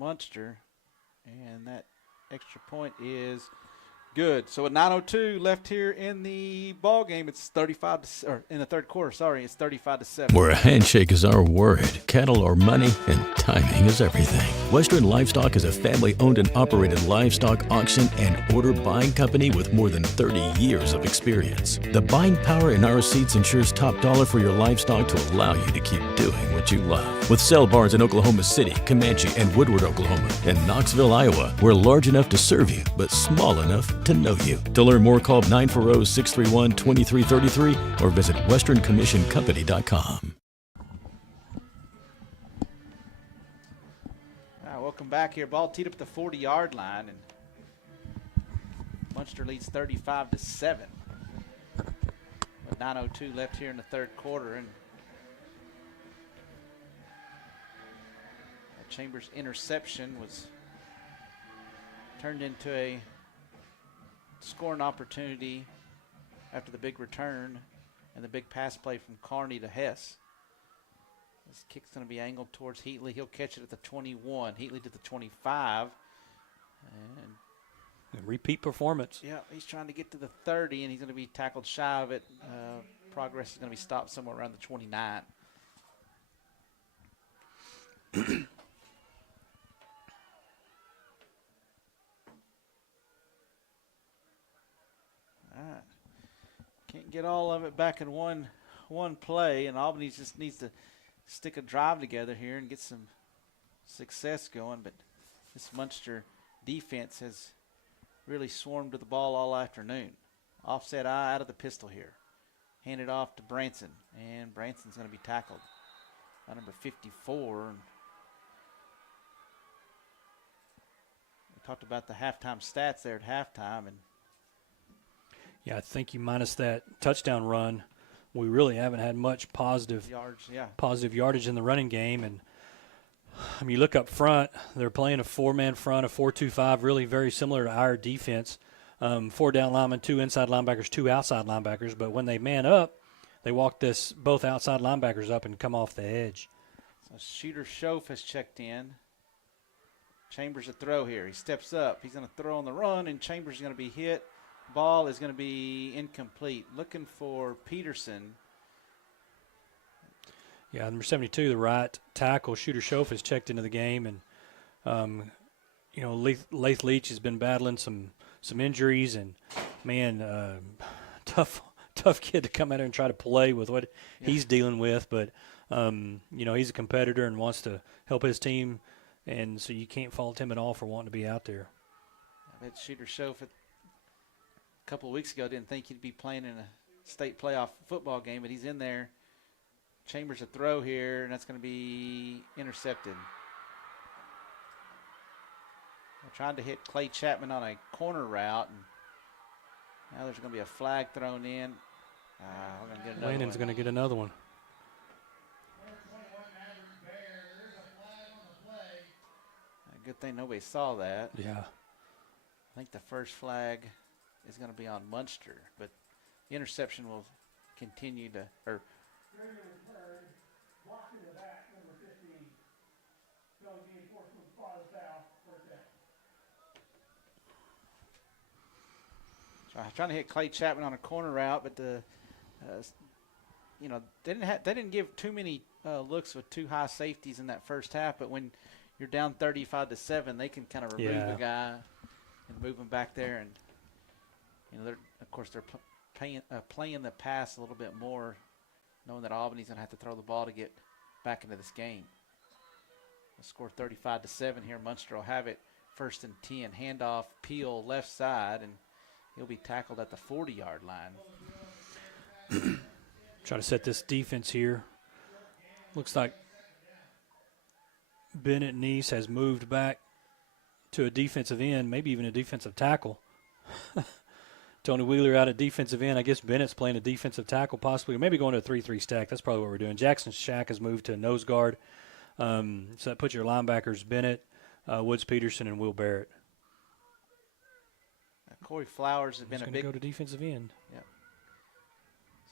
Muenster, and that extra point is good. So with 9:02 left here in the ball game, it's 35 or in the third quarter. Sorry, it's 35-7. Where a handshake is our word, cattle are money, and timing is everything. Western Livestock is a family-owned and operated livestock auction and order buying company with more than 30 years of experience. The buying power in our seats ensures top dollar for your livestock to allow you to keep doing what you love. With sale barns in Oklahoma City, Comanche, and Woodward, Oklahoma, and Knoxville, Iowa, we're large enough to serve you, but small enough to know you. To learn more, call 940-631-2333 or visit westerncommissioncompany.com. Welcome back here. Ball teed up at the 40-yard line, and Muenster leads 35-7. With 9:02 left here in the third quarter, and Chambers' interception was turned into a scoring opportunity after the big return and the big pass play from Carney to Hess. This kick's going to be angled towards Heatley. He'll catch it at the 21. Heatley to the 25. And A repeat performance. yeah, he's trying to get to the 30, and he's going to be tackled shy of it. Progress is going to be stopped somewhere around the 29. All right. Can't get all of it back in one play, and Albany just needs to stick a drive together here and get some success going. But this Muenster defense has really swarmed to the ball all afternoon. Offset eye out of the pistol here. Hand it off to Branson, and Branson's going to be tackled by number 54. We talked about the halftime stats there at halftime, and Yeah, I think you minus that touchdown run, we really haven't had much positive yards, yeah. positive yardage in the running game. And I mean, you look up front, they're playing a four-man front, a 4-2-5, really very similar to our defense. 4 down linemen, 2 inside linebackers, 2 outside linebackers. But when they man up, they walk both outside linebackers up and come off the edge. So Shooter Schoaf has checked in. Chambers a throw here. He steps up. He's going to throw on the run, and Chambers is going to be hit. Ball is going to be incomplete. Looking for Peterson. Yeah, number 72, the right tackle, Shooter Schoaf, has checked into the game. And, Lath Leach has been battling some injuries. And, man, tough kid to come out here and try to play with what he's dealing with. But, he's a competitor and wants to help his team. And so you can't fault him at all for wanting to be out there. I bet Shooter Schoaf a couple of weeks ago didn't think he'd be playing in a state playoff football game, but he's in there. Chambers a throw here, and that's going to be intercepted. They're trying to hit Clay Chapman on a corner route, and now there's going to be a flag thrown in. We're going to get another Landon's going to get another one. Good thing nobody saw that. Yeah. I think the first flag is going to be on Muenster, but the interception will continue to, or trying to hit Clay Chapman on a corner route, but they didn't give too many looks with 2 high safeties in that first half. But when you're down 35-7, they can kind of remove a guy and move him back there, and they're playing the pass a little bit more, knowing that Albany's going to have to throw the ball to get back into this game. They'll score 35-7 here. Muenster will have it 1st and 10. Handoff, Peel left side, and he'll be tackled at the 40-yard line. Try to set this defense here. Looks like Bennett Neese has moved back to a defensive end, maybe even a defensive tackle. Tony Wheeler out at defensive end. I guess Bennett's playing a defensive tackle possibly, or maybe going to a 3-3 stack. That's probably what we're doing. Jackson Shack has moved to nose guard. So that puts your linebackers Bennett, Woods Peterson, and Will Barrett. Corey Flowers has been He's a going big to go to defensive end. Yep.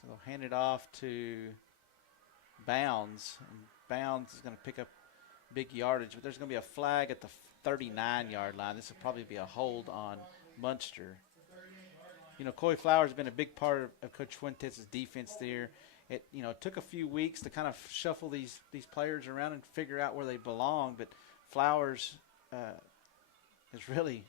So they'll hand it off to Bounds. And Bounds is going to pick up big yardage, but there's going to be a flag at the 39-yard line. This will probably be a hold on Muenster. Corey Flowers has been a big part of Coach Fuentes' defense there. It took a few weeks to kind of shuffle these players around and figure out where they belong, but Flowers has really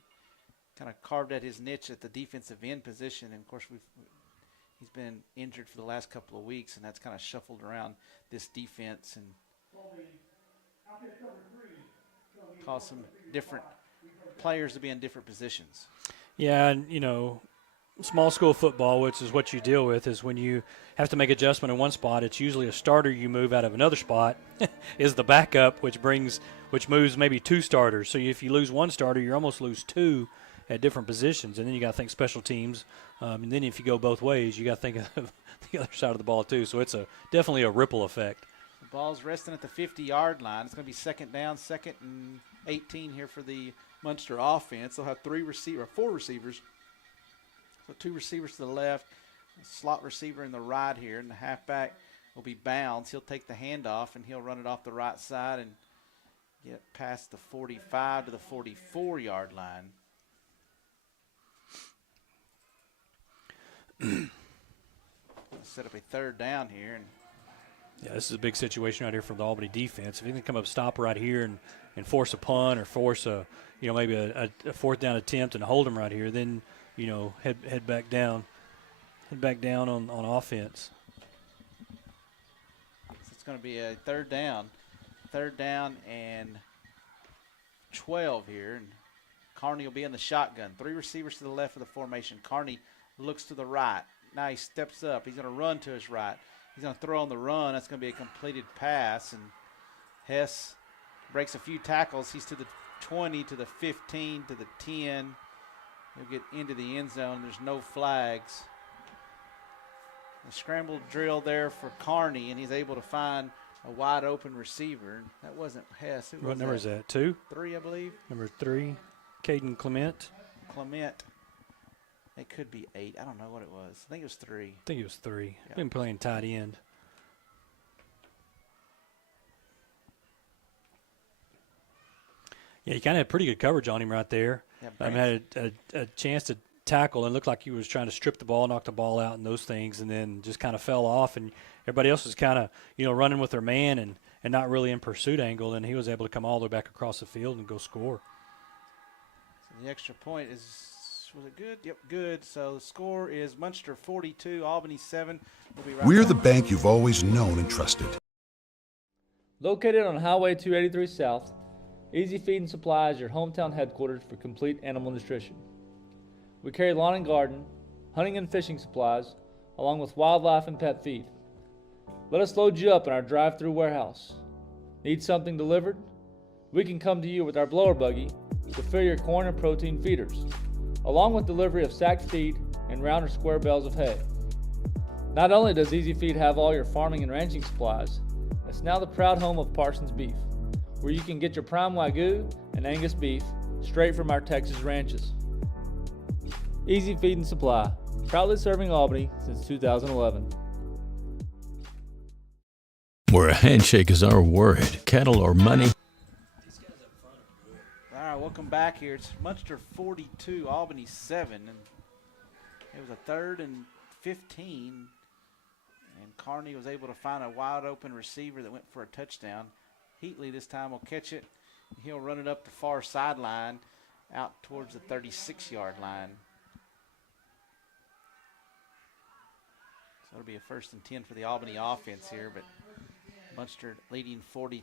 kind of carved at his niche at the defensive end position. And, of course, he's been injured for the last couple of weeks, and that's kind of shuffled around this defense and caused some different players to be in different positions. Yeah, and, small school football, which is what you deal with, is when you have to make adjustment in one spot, it's usually a starter you move out of another spot is the backup, which moves maybe 2 starters. So if you lose 1 starter, you almost lose 2 at different positions. And then you got to think special teams. And then if you go both ways, you got to think of the other side of the ball too. So it's definitely a ripple effect. The ball's resting at the 50-yard line. It's going to be 2nd down, 2nd and 18 here for the Muenster offense. They'll have 4 receivers. So 2 receivers to the left, Slot receiver in the right here, and the halfback will be Bounds. He'll take the handoff, and he'll run it off the right side and get past the 45 to the 44-yard line. Set up a third down here. And yeah, this is a big situation right here for the Albany defense. If you can come up, stop right here and force a punt or force a, maybe a fourth down attempt and hold them right here, then, head back down. Head back down on offense. So it's going to be a third down. Third down and 12 here. And Carney will be in the shotgun. 3 receivers to the left of the formation. Carney looks to the right. Now he steps up. He's going to run to his right. He's going to throw on the run. That's going to be a completed pass. And Hess breaks a few tackles. He's to the 20, to the 15, to the 10. He'll get into the end zone. There's no flags. A scramble drill there for Carney, and he's able to find a wide open receiver. That wasn't Hess. What number is that? 2? 3, I believe. Number 3, Caden Clement. It could be 8. I don't know what it was. I think it was 3. I think it was 3. Yeah. Been playing tight end. Yeah, he kind of had pretty good coverage on him right there. Yeah, had a chance to tackle and looked like he was trying to strip the ball, knock the ball out and those things, and then just kind of fell off, and everybody else was kind of, running with their man and not really in pursuit angle, and he was able to come all the way back across the field and go score. So the extra point was it good? Yep, good. So the score is Muenster 42, Albany 7. We'll be right We're back. the bank you've always known and trusted. Located on Highway 283 South, Easy Feed and Supply is your hometown headquarters for complete animal nutrition. We carry lawn and garden, hunting and fishing supplies, along with wildlife and pet feed. Let us load you up in our drive-through warehouse. Need something delivered? We can come to you with our blower buggy to fill your corn and protein feeders, along with delivery of sacked feed and round or square bales of hay. Not only does Easy Feed have all your farming and ranching supplies, it's now the proud home of Parsons Beef, where you can get your prime Wagyu and Angus beef straight from our Texas ranches. Easy Feed and Supply, proudly serving Albany since 2011. Where a handshake is our word, cattle or money. All right, welcome back here. It's Muenster 42, Albany 7. And it was a 3rd and 15. And Carney was able to find a wide open receiver that went for a touchdown. Heatley this time will catch it. He'll run it up the far sideline out towards the 36-yard line. So it'll be a 1st and 10 for the Albany offense here, but Muenster leading 42-7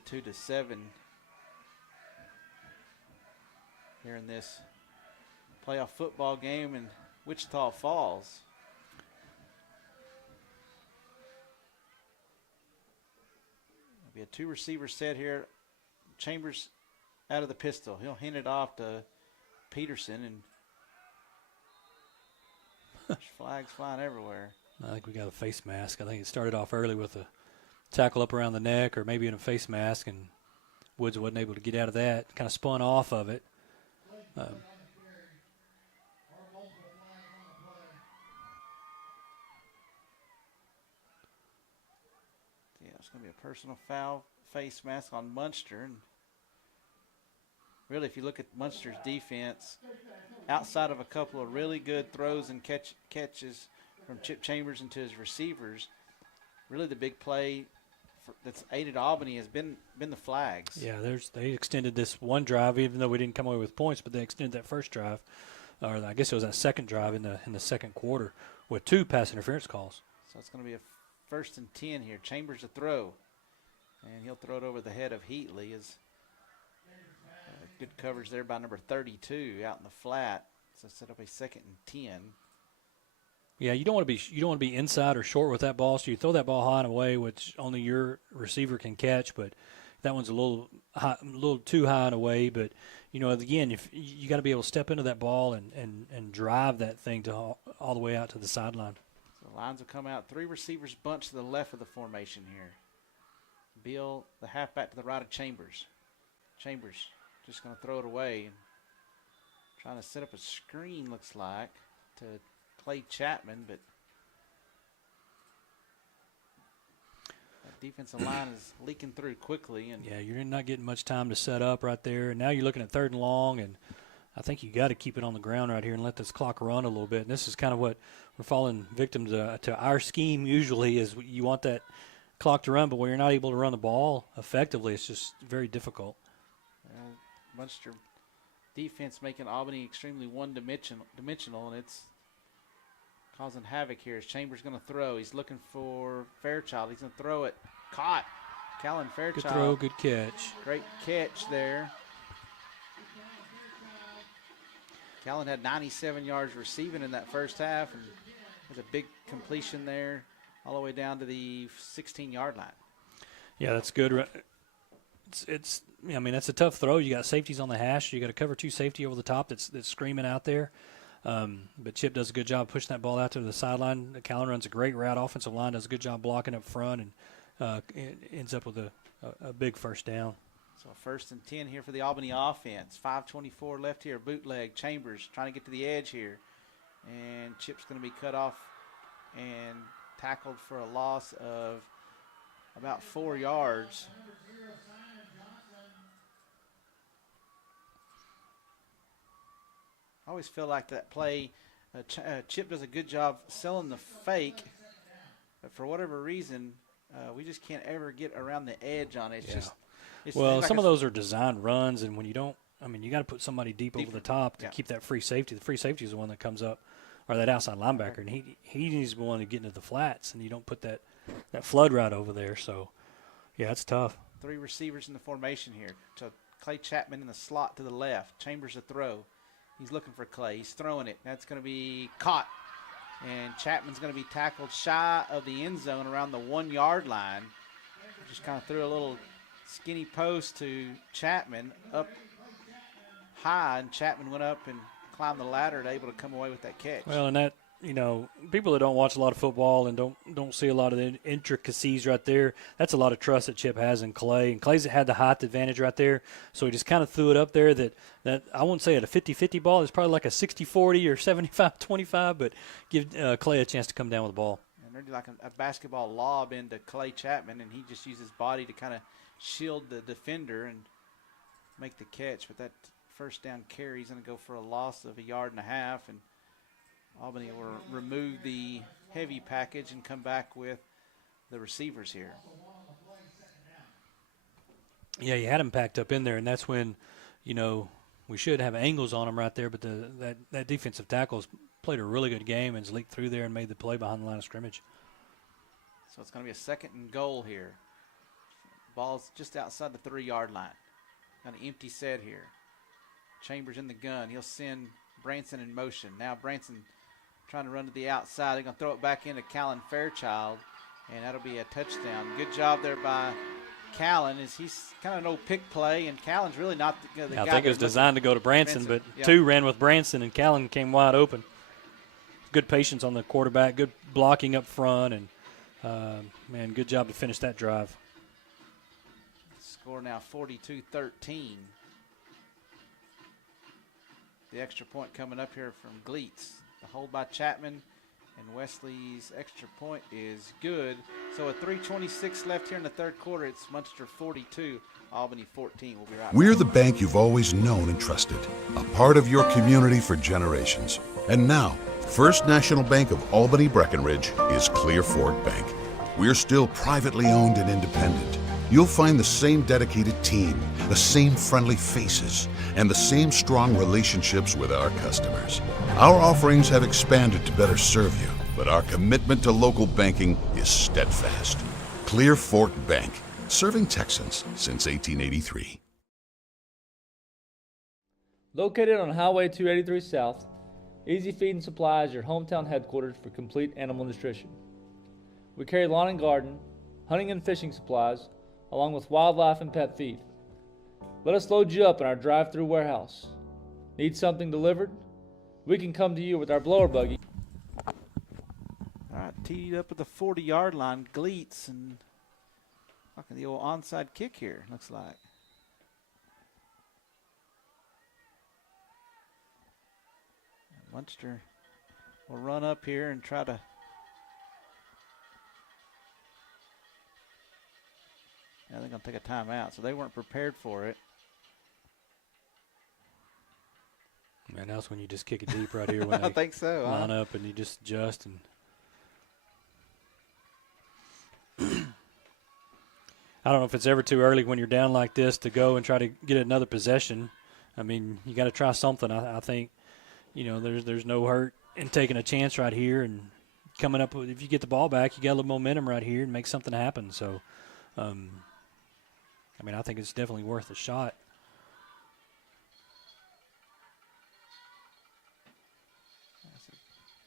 here in this playoff football game in Wichita Falls. Be a 2 receiver set here. Chambers out of the pistol. He'll hand it off to Peterson, and there's flags flying everywhere. I think we got a face mask. I think it started off early with a tackle up around the neck or maybe in a face mask, and Woods wasn't able to get out of that. Kind of spun off of it. Yeah, it's going to be a personal foul, face mask on Muenster. And really, if you look at Munster's defense, outside of a couple of really good throws and catches from Chip Chambers into his receivers, really the big play that's aided Albany has been the flags. Yeah, they extended this one drive, even though we didn't come away with points, but they extended that first drive, or I guess it was that second drive in the second quarter with 2 pass interference calls. So it's going to be a 1st and 10 here. Chambers to throw, and he'll throw it over the head of Heatley. Is good coverage there by number 32 out in the flat. So set up a 2nd and 10. Yeah, you don't want to be inside or short with that ball. So you throw that ball high and away, which only your receiver can catch. But that one's a little too high and away. But again, if you got to be able to step into that ball and drive that thing to all the way out to the sideline. So lines will come out. 3 receivers bunched to the left of the formation here. Beal, the halfback, to the right of Chambers. Chambers just going to throw it away. Trying to set up a screen, looks like, to Clay Chapman, but defensive line is leaking through quickly. And Yeah, you're not getting much time to set up right there. And now you're looking at 3rd and long, and I think you got to keep it on the ground right here and let this clock run a little bit. And this is kind of what we're falling victim to our scheme usually is you want that clock to run, but when you're not able to run the ball effectively, it's just very difficult. Muenster defense making Albany extremely one-dimensional, and it's causing havoc here. As Chambers going to throw. He's looking for Fairchild. He's going to throw it. Caught. Callan Fairchild. Good throw, good catch. Great catch there. Callan had 97 yards receiving in that first half, and there's a big completion there all the way down to the 16-yard line. Yeah, that's good. I mean, that's a tough throw. You got safeties on the hash. You got a cover 2 safety over the top that's screaming out there. But Chip does a good job pushing that ball out to the sideline. Callan runs a great route. Offensive line does a good job blocking up front, and it ends up with a big first down. So 1st and 10 here for the Albany offense. 5:24 left here. Bootleg. Chambers trying to get to the edge here. And Chip's going to be cut off and tackled for a loss of about 4 yards. I always feel like that play, Chip does a good job selling the fake, but for whatever reason, we just can't ever get around the edge on it. It's Well, like some of those are designed runs, and when you don't, I mean, you got to put somebody deep over Deeper. the top to Yeah. keep that free safety. The free safety is the one that comes up, or that outside linebacker, and he needs to be one to get into the flats, and you don't put that flood route over there. So, yeah, it's tough. 3 receivers in the formation here. So Clay Chapman in the slot to the left. Chambers to throw. He's looking for Clay. He's throwing it. That's going to be caught. And Chapman's going to be tackled shy of the end zone around the 1-yard line. Just kind of threw a little skinny post to Chapman up high, and Chapman went up and climbed the ladder and able to come away with that catch. Well, and that, people that don't watch a lot of football and don't see a lot of the intricacies right there, that's a lot of trust that Chip has in Clay. And Clay's had the height advantage right there, so he just kind of threw it up there that I won't say at a 50-50 ball. It's probably like a 60-40 or 75-25, but give Clay a chance to come down with the ball. And they're like a basketball lob into Clay Chapman, and he just used his body to kind of shield the defender and make the catch. But that first down carry is going to go for a loss of 1.5 yards, and Albany will remove the heavy package and come back with the receivers here. Yeah, you had him packed up in there, and that's when, we should have angles on him right there, but that defensive tackle's played a really good game and has leaked through there and made the play behind the line of scrimmage. So it's going to be a 2nd and goal here. Ball's just outside the 3-yard line. Kind of empty set here. Chambers in the gun. He'll send Branson in motion. Now Branson trying to run to the outside. They're going to throw it back into Callan Fairchild, and that'll be a touchdown. Good job there by Callan. He's kind of an old pick play, and Callan's really not the guy. I think it was designed to go to Branson, but yeah. 2 ran with Branson, and Callan came wide open. Good patience on the quarterback, good blocking up front, and good job to finish that drive. Score now 42-13. The extra point coming up here from Gleets. The hold by Chapman, and Wesley's extra point is good. So with 3:26 left here in the 3rd quarter, it's Muenster 42, Albany 14. We'll be right back. We're the bank you've always known and trusted, a part of your community for generations. And now, First National Bank of Albany Breckenridge is Clear Fork Bank. We're still privately owned and independent. You'll find the same dedicated team, the same friendly faces, and the same strong relationships with our customers. Our offerings have expanded to better serve you, but our commitment to local banking is steadfast. Clear Fork Bank, serving Texans since 1883. Located on Highway 283 South, Easy Feed and Supply is your hometown headquarters for complete animal nutrition. We carry lawn and garden, hunting and fishing supplies, along with wildlife and pet feed. Let us load you up in our drive-through warehouse. Need something delivered? We can come to you with our blower buggy. All right, teed up at the 40-yard line, Gleets, and fucking the old onside kick here, looks like. Muenster will run up here and try to they're going to take a timeout, so they weren't prepared for it. Man, that's when you just kick it deep right here when I they think so. line up and you just adjust. And I don't know if it's ever too early when you're down like this to go and try to get another possession. I mean, you got to try something. I think, there's no hurt in taking a chance right here and coming up with, if you get the ball back, you got a little momentum right here and make something happen. So, I think it's definitely worth a shot.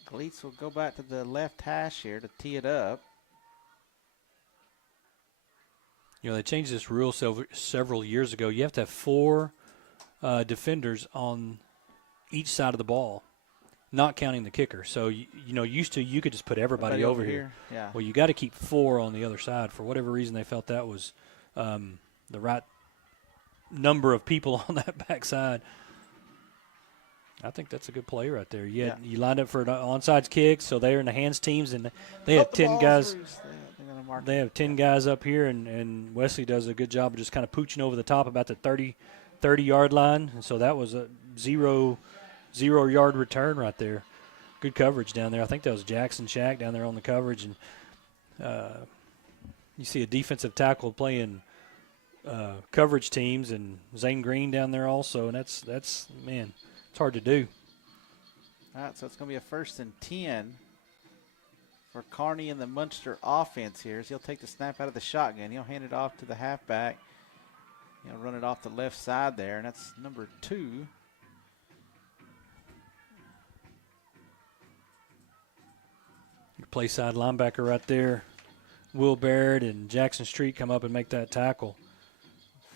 Gleats will go back to the left hash here to tee it up. They changed this rule several years ago. You have to have 4 defenders on each side of the ball, not counting the kicker. So, used to you could just put everybody over here. Yeah. Well, you got to keep 4 on the other side. For whatever reason, they felt that was the right number of people on that backside. I think that's a good play right there. You lined up for an onside kick, so they're in the hands teams, and they have 10 guys. They have 10 guys up here, and Wesley does a good job of just kind of pooching over the top about the 30-yard line. And so that was a zero-yard return right there. Good coverage down there. I think that was Jackson Shack down there on the coverage. And you see a defensive tackle playing coverage teams, and Zane Green down there also. And that's man, it's hard to do. All right, so it's going to be a 1st and 10 for Kearney in the Muenster offense here. So he'll take the snap out of the shotgun. He'll hand it off to the halfback. He'll run it off the left side there, and that's number 2. Your play side linebacker right there. Will Baird and Jackson Street come up and make that tackle.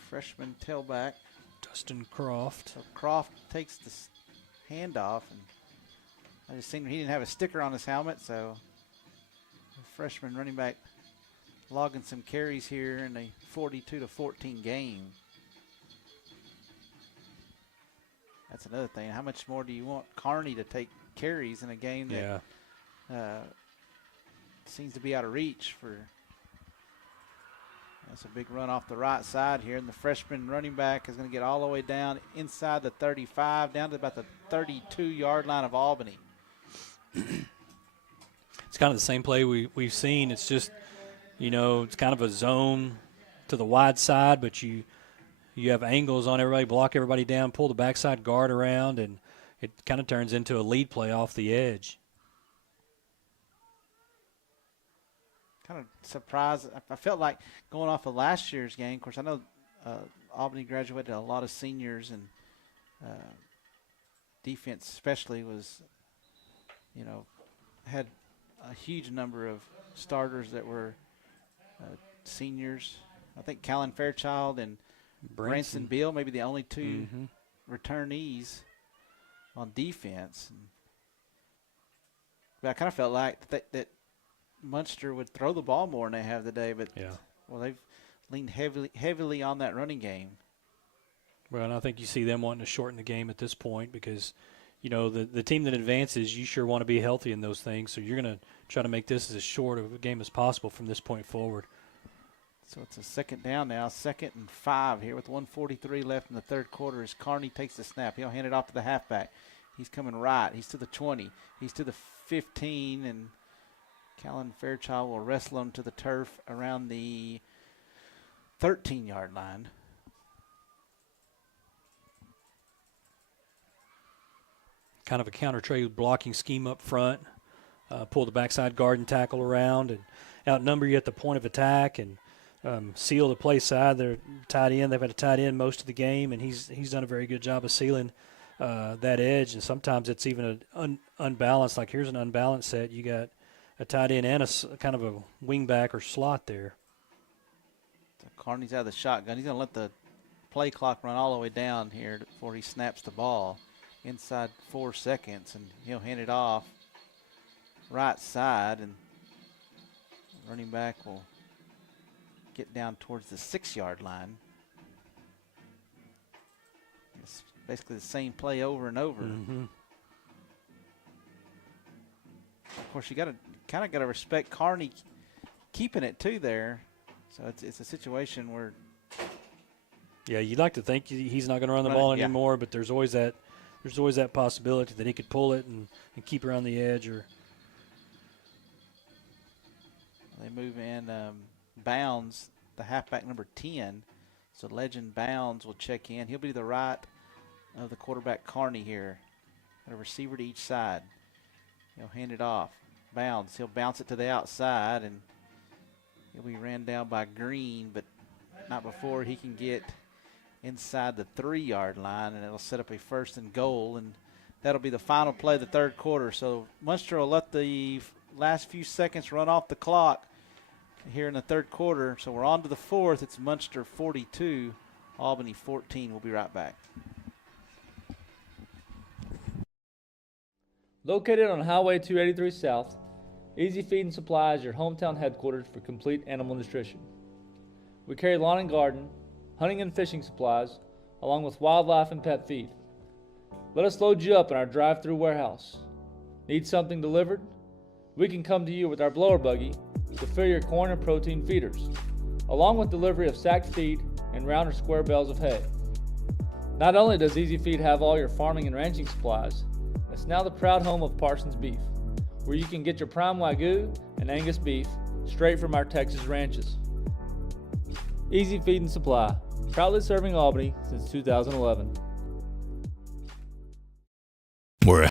Freshman tailback. Dustin Croft. So Croft takes the handoff, and I just seen he didn't have a sticker on his helmet, so the freshman running back logging some carries here in a 42-14 game. That's another thing. How much more do you want Kearney to take carries in a game that seems to be out of reach for? That's a big run off the right side here, and the freshman running back is going to get all the way down inside the 35, down to about the 32-yard line of Albany. It's kind of the same play we've seen. It's just, it's kind of a zone to the wide side, but you have angles on everybody, block everybody down, pull the backside guard around, and it kind of turns into a lead play off the edge. Kind of surprised. I felt like going off of last year's game. Of course, I know Albany graduated a lot of seniors, and defense especially was, had a huge number of starters that were seniors. I think Callan Fairchild and Branson Beal, maybe the only 2 returnees on defense. But I kind of felt like that Muenster would throw the ball more than they have today, but they've leaned heavily on that running game. Well, and I think you see them wanting to shorten the game at this point because, the team that advances, you sure want to be healthy in those things, so you're going to try to make this as short of a game as possible from this point forward. So it's a second down now, 2nd and 5 here with 1:43 left in the third quarter as Kearney takes the snap. He'll hand it off to the halfback. He's coming right. He's to the 20. He's to the 15, and Callan Fairchild will wrestle him to the turf around the 13-yard line. Kind of a counter trade blocking scheme up front. Pull the backside guard and tackle around and outnumber you at the point of attack and seal the play side. They're tight end. They've had a tight end most of the game, and he's done a very good job of sealing that edge. And sometimes it's even an unbalanced. Like here's an unbalanced set. You got a tight end and a kind of a wing back or slot there. So Kearney's out of the shotgun. He's going to let the play clock run all the way down here before he snaps the ball. Inside 4 seconds, and he'll hand it off right side, and running back will get down towards the 6-yard line. It's basically the same play over and over. Mm-hmm. Of course, you kind of got to respect Kearney keeping it too there. So it's a situation where Yeah, you'd like to think he's not going to run the ball anymore, but there's always that possibility that he could pull it and keep around the edge. Or they move in Bounds, the halfback number 10. So Legend Bounds will check in. He'll be to the right of the quarterback Carney here. Got a receiver to each side. He'll hand it off. Bounds. He'll bounce it to the outside, and he'll be ran down by Green, but not before he can get inside the 3-yard line, and it'll set up a 1st and goal, and that'll be the final play of the third quarter. So Muenster will let the last few seconds run off the clock here in the third quarter. So we're on to the fourth. It's Muenster 42, Albany 14. We'll be right back. Located on Highway 283 South, Easy Feed and Supply is your hometown headquarters for complete animal nutrition. We carry lawn and garden, hunting and fishing supplies, along with wildlife and pet feed. Let us load you up in our drive-through warehouse. Need something delivered? We can come to you with our blower buggy to fill your corn and protein feeders, along with delivery of sacked feed and round or square bales of hay. Not only does Easy Feed have all your farming and ranching supplies, it's now the proud home of Parsons Beef, where you can get your prime Wagyu and Angus beef straight from our Texas ranches. Easy Feed and Supply, proudly serving Albany since 2011. We're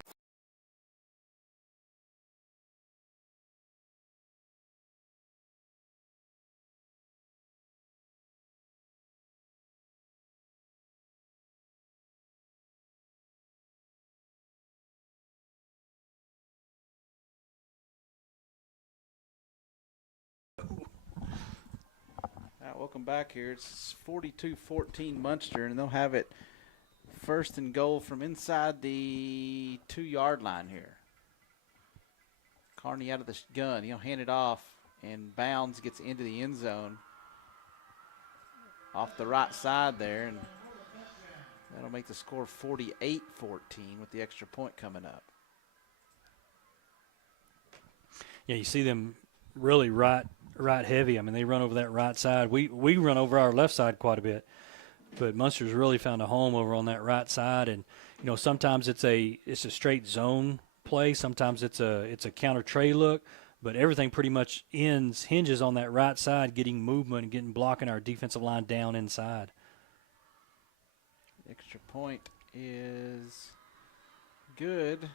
Welcome back here. It's 42-14 Muenster, and they'll have it 1st and goal from inside the 2-yard line here. Carney out of the gun. He'll hand it off, and Bounds gets into the end zone off the right side there, and that'll make the score 48-14 with the extra point coming up. yeah, you see them really right heavy. I mean, they run over that right side. We run over our left side quite a bit, but Muenster's really found a home over on that right side. And you know, sometimes it's a straight zone play. Sometimes it's a counter tray look, but everything pretty much hinges on that right side, getting movement and blocking our defensive line down inside. The extra point is good.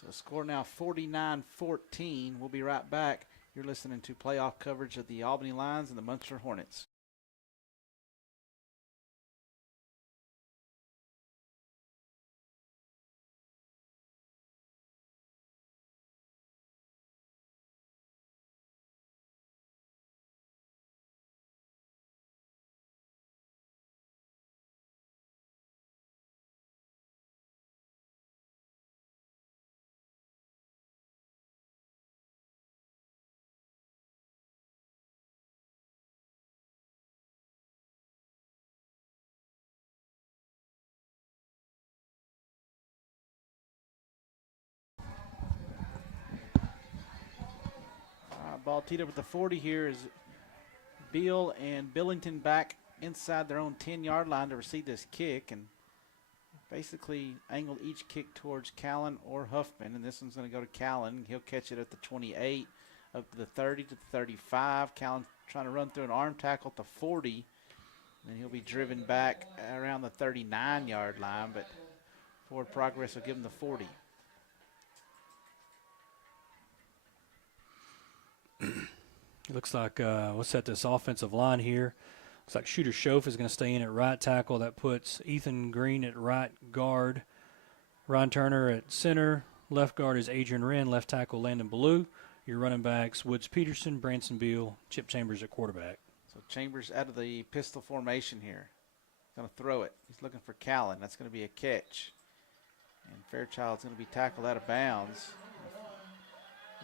So score now 49-14. We'll be right back. You're listening to playoff coverage of the Albany Lions and the Muenster Hornets. Ball teed up at the 40 here is Beal and Billington back inside their own 10-yard line to receive this kick, and basically angled each kick towards Callan or Huffman, and this one's going to go to Callan. He'll catch it at the 28, up to the 30 to the 35. Callan trying to run through an arm tackle at the 40, and he'll be driven back around the 39-yard line, but forward progress will give him the 40. It looks like we'll set this offensive line here. Looks like Shooter Schoaf is going to stay in at right tackle. That puts Ethan Green at right guard, Ron Turner at center. Left guard is Adrian Wren. Left tackle Landon Ballou. Your running backs Woods Peterson, Branson Beal, Chip Chambers at quarterback. So Chambers out of the pistol formation here. Going to throw it. He's looking for Callan. That's going to be a catch. And Fairchild's going to be tackled out of bounds.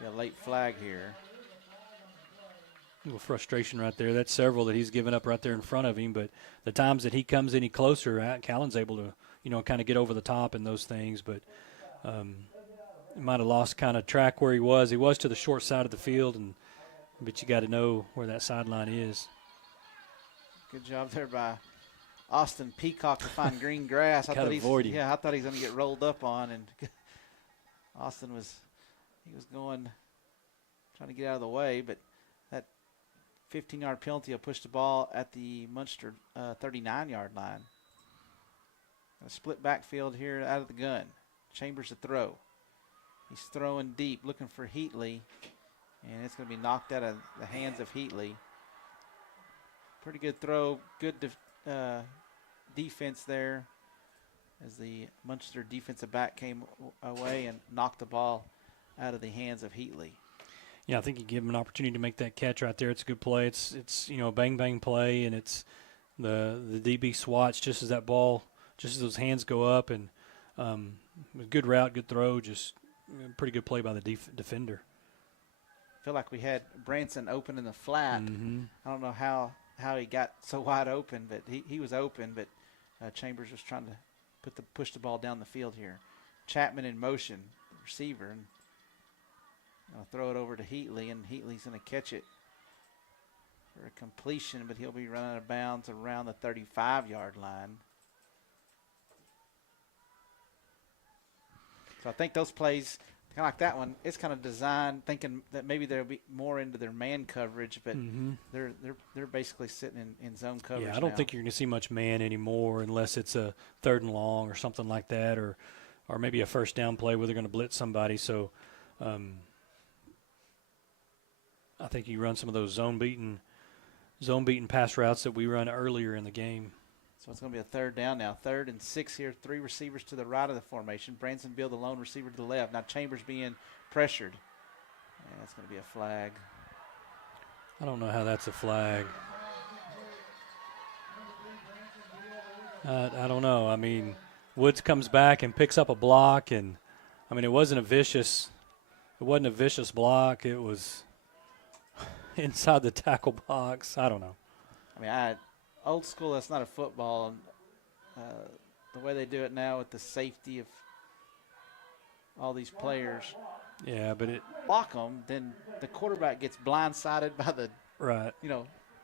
Be a late flag here. A little frustration right there. That's several that he's given up right there in front of him. But the times that he comes any closer, Callan's able to, kind of get over the top and those things. But might have lost kind of track where he was. He was to the short side of the field, and but you got to know where that sideline is. Good job there by Austin Peacock to find green grass. Gotta avoid him. Yeah, I thought he was going to get rolled up on, and Austin was going, trying to get out of the way, but that 15-yard penalty will push the ball at the Muenster 39-yard line. A split backfield here out of the gun. Chambers to throw. He's throwing deep, looking for Heatley, and it's going to be knocked out of the hands of Heatley. Pretty good throw, good defense there as the Muenster defensive back came away and knocked the ball out of the hands of Heatley. Yeah, I think you give him an opportunity to make that catch right there. It's a good play. It's a bang bang play, and it's the DB swats just as that ball, just as those hands go up, and good route, good throw, just pretty good play by the defender. I feel like we had Branson open in the flat. Mm-hmm. I don't know how he got so wide open, but he was open, but Chambers was trying to push the ball down the field here. Chapman in motion, the receiver, and I'll throw it over to Heatley, and Heatley's going to catch it for a completion, but he'll be running out of bounds around the 35-yard line. So I think those plays, kind of like that one, it's kind of designed thinking that maybe they'll be more into their man coverage, but they're basically sitting in zone coverage. Yeah, I don't think you're going to see much man anymore unless it's a 3rd and long or something like that, or maybe a first down play where they're going to blitz somebody. So I think you run some of those zone beaten pass routes that we run earlier in the game. So it's going to be a 3rd down now. 3rd and 6 here. 3 receivers to the right of the formation. Branson Beal, the lone receiver, to the left. Now Chambers being pressured. And it's going to be a flag. I don't know how that's a flag. I don't know. I mean, Woods comes back and picks up a block, and I mean, it wasn't a vicious block. It was inside the tackle box. I don't know. I mean, old school, that's not a football. The way they do it now with the safety of all these players. Yeah, but it block them, then the quarterback gets blindsided by the right.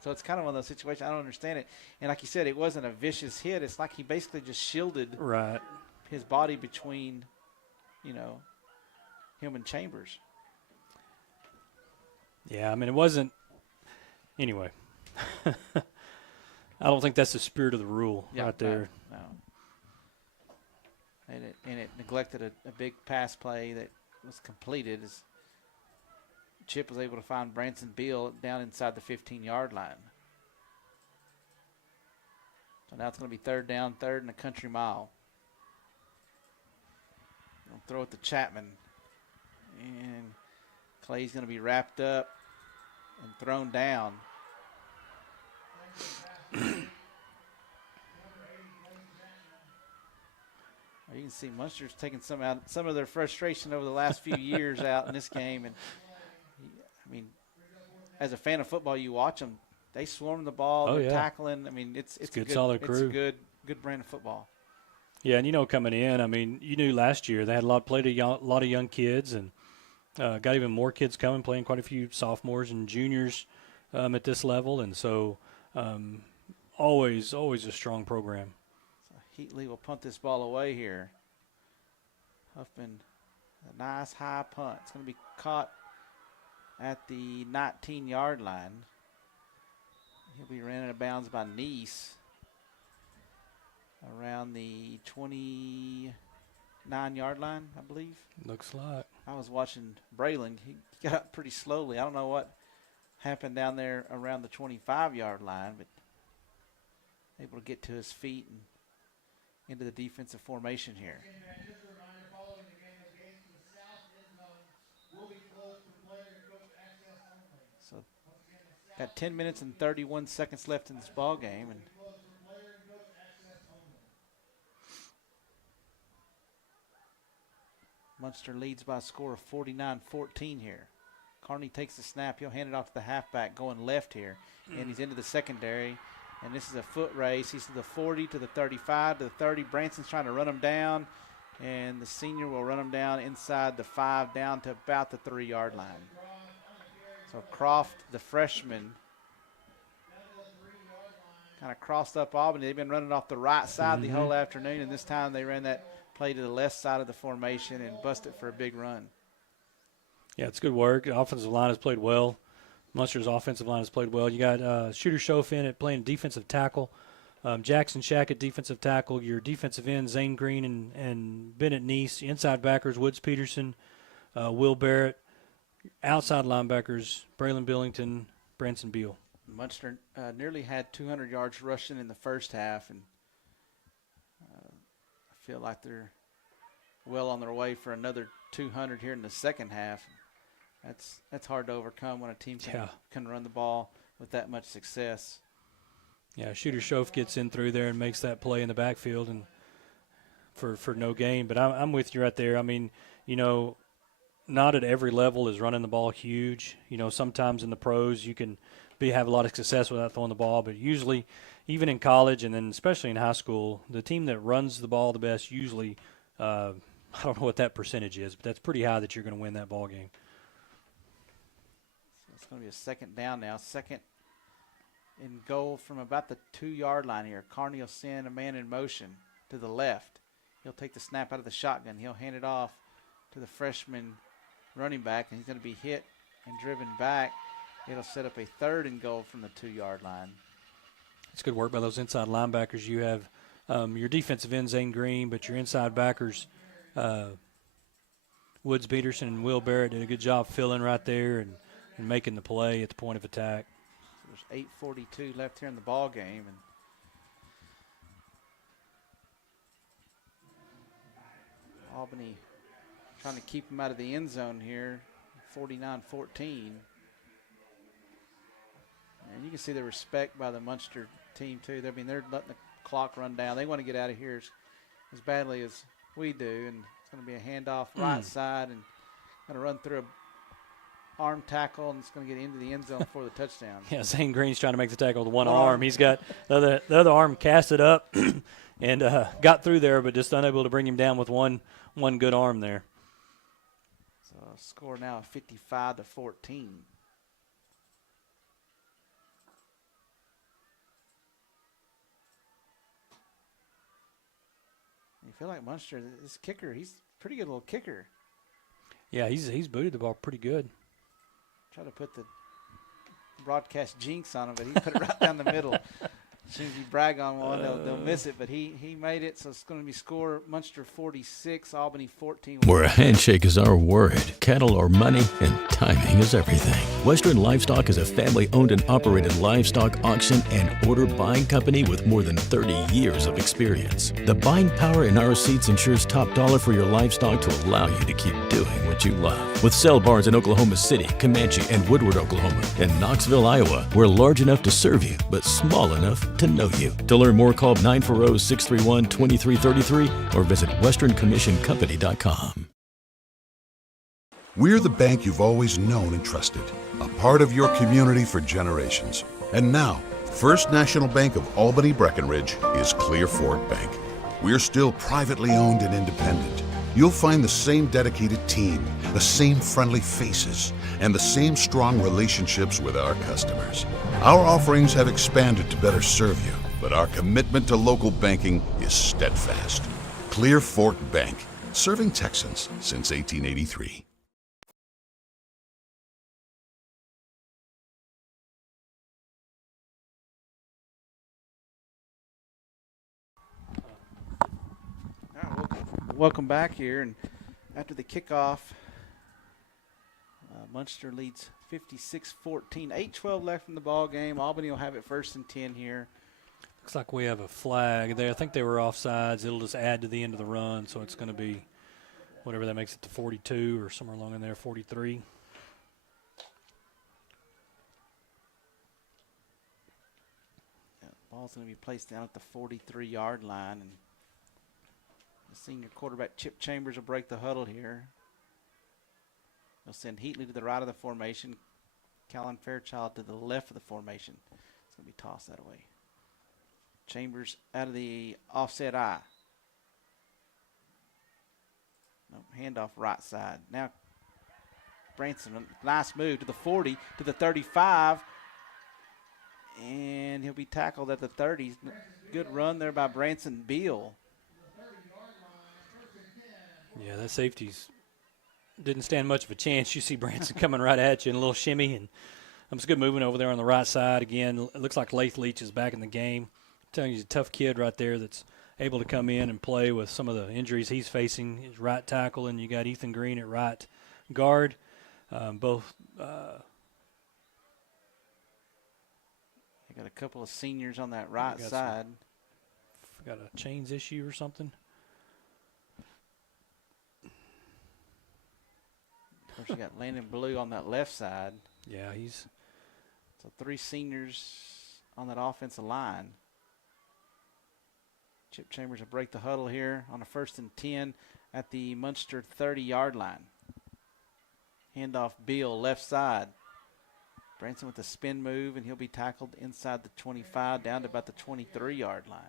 So it's kind of one of those situations. I don't understand it. And like you said, it wasn't a vicious hit. It's like he basically just shielded his body between, him and Chambers. Yeah, I mean, it wasn't. Anyway, I don't think that's the spirit of the rule right there. No. And it neglected a big pass play that was completed as Chip was able to find Branson Beal down inside the 15-yard line. So now it's going to be 3rd down, 3rd and a country mile. They'll throw it to Chapman. And Clay's going to be wrapped up and thrown down. You can see Muenster's taking some of their frustration over the last few years out in this game. And I mean, as a fan of football, you watch them; they swarm the ball, they're tackling. I mean, it's a good solid crew. It's a good brand of football. Yeah, and coming in, I mean, you knew last year they had a lot of young kids, and got even more kids coming, playing quite a few sophomores and juniors at this level, and so always a strong program. So Heatley will punt this ball away here. Huffman, a nice high punt. It's going to be caught at the 19-yard line. He'll be ran out of bounds by Neese around the 29-yard line, I believe. Looks like. I was watching Braylon. He got up pretty slowly. I don't know what happened down there around the 25-yard line, but able to get to his feet and into the defensive formation here. So got 10 minutes and 31 seconds left in this ball game, and Muenster leads by a score of 49-14 here. Carney takes the snap. He'll hand it off to the halfback going left here, and he's into the secondary. And this is a foot race. He's to the 40, to the 35, to the 30. Branson's trying to run him down, and the senior will run him down inside the 5 down to about the 3-yard line. So Croft, the freshman, kind of crossed up Albany. They've been running off the right side the whole afternoon, and this time they ran that play to the left side of the formation and busted for a big run. Yeah, it's good work. The offensive line has played well. Munster's offensive line has played well. You got Shooter Schofield at playing defensive tackle, Jackson Shack at defensive tackle, your defensive end, Zane Green and Bennett Neese, inside backers, Woods Peterson, Will Barrett, outside linebackers, Braylon Billington, Branson Beal. Munster nearly had 200 yards rushing in the first half, and I feel like they're well on their way for another 200 here in the second half. That's hard to overcome when a team can run the ball with that much success. Yeah, Shooter Schof gets in through there and makes that play in the backfield and for no gain. But I'm with you right there. I mean, you know, not at every level is running the ball huge. You know, sometimes in the pros you can have a lot of success without throwing the ball, but usually, even in college and then especially in high school, the team that runs the ball the best usually, I don't know what that percentage is, but that's pretty high that you're going to win that ball game. So it's going to be a second down now. Second and goal from about the 2-yard line here. Carney will send a man in motion to the left. He'll take the snap out of the shotgun. He'll hand it off to the freshman running back, and he's going to be hit and driven back. It'll set up a 3rd and goal from the 2-yard line. It's good work by those inside linebackers. You have your defensive end, Zane Green, but your inside backers, Woods Peterson and Will Barrett did a good job filling right there and making the play at the point of attack. So there's 8:42 left here in the ball game, and Albany trying to keep him out of the end zone here, 49-14. And you can see the respect by the Muenster team, too. I mean, they're letting the clock run down. They want to get out of here as badly as we do. And it's going to be a handoff right side and going to run through a arm tackle, and it's going to get into the end zone for the touchdown. Yeah, Zane Green's trying to make the tackle with one arm. He's got the other arm casted up and got through there, but just unable to bring him down with one good arm there. So score now 55-14. You feel like Muenster, this kicker, he's a pretty good little kicker. Yeah, he's booted the ball pretty good. Try to put the broadcast jinx on him, but he put it right down the middle. As soon as you brag on one, they'll miss it, but he made it, so it's going to be score Muenster 46, Albany 14. Where a handshake is our word, cattle are money, and timing is everything. Western Livestock is a family-owned and operated livestock auction and order buying company with more than 30 years of experience. The buying power in our seats ensures top dollar for your livestock to allow you to keep doing what you love. With sale barns in Oklahoma City, Comanche, and Woodward, Oklahoma, and Knoxville, Iowa, we're large enough to serve you, but small enough to know you. To learn more, call 940-631-2333 or visit westerncommissioncompany.com. We're the bank you've always known and trusted, a part of your community for generations. And now, First National Bank of Albany Breckenridge is Clear Fork Bank. We're still privately owned and independent. You'll find the same dedicated team, the same friendly faces, and the same strong relationships with our customers. Our offerings have expanded to better serve you, but our commitment to local banking is steadfast. Clear Fork Bank, serving Texans since 1883. Welcome back here, and after the kickoff, Muenster leads 56-14. 8:12 left in the ball game. Albany will have it 1st and 10 here. Looks like we have a flag there. I think they were offsides. It'll just add to the end of the run, so it's going to be whatever that makes it to 42 or somewhere along in there, 43. The ball's going to be placed down at the 43-yard line, and the senior quarterback Chip Chambers will break the huddle here. They'll send Heatley to the right of the formation. Callan Fairchild to the left of the formation. It's going to be tossed that way. Chambers out of the offset eye. No, handoff right side. Now Branson, nice move to the 40, to the 35, and he'll be tackled at the 30. Good run there by Branson Beal. Yeah, that safety's didn't stand much of a chance. You see Branson coming right at you in a little shimmy, and it's good movement over there on the right side. Again, it looks like Lath Leach is back in the game. I'm telling you, he's a tough kid right there that's able to come in and play with some of the injuries he's facing. His right tackle, and you got Ethan Green at right guard. Both. They got a couple of seniors on that right side. Got a chains issue or something. Of course, you got Landon Blue on that left side. Yeah, he's. So 3 seniors on that offensive line. Chip Chambers will break the huddle here on a 1st and 10 at the Muenster 30-yard line. Handoff Beal, left side. Branson with a spin move, and he'll be tackled inside the 25 down to about the 23-yard line.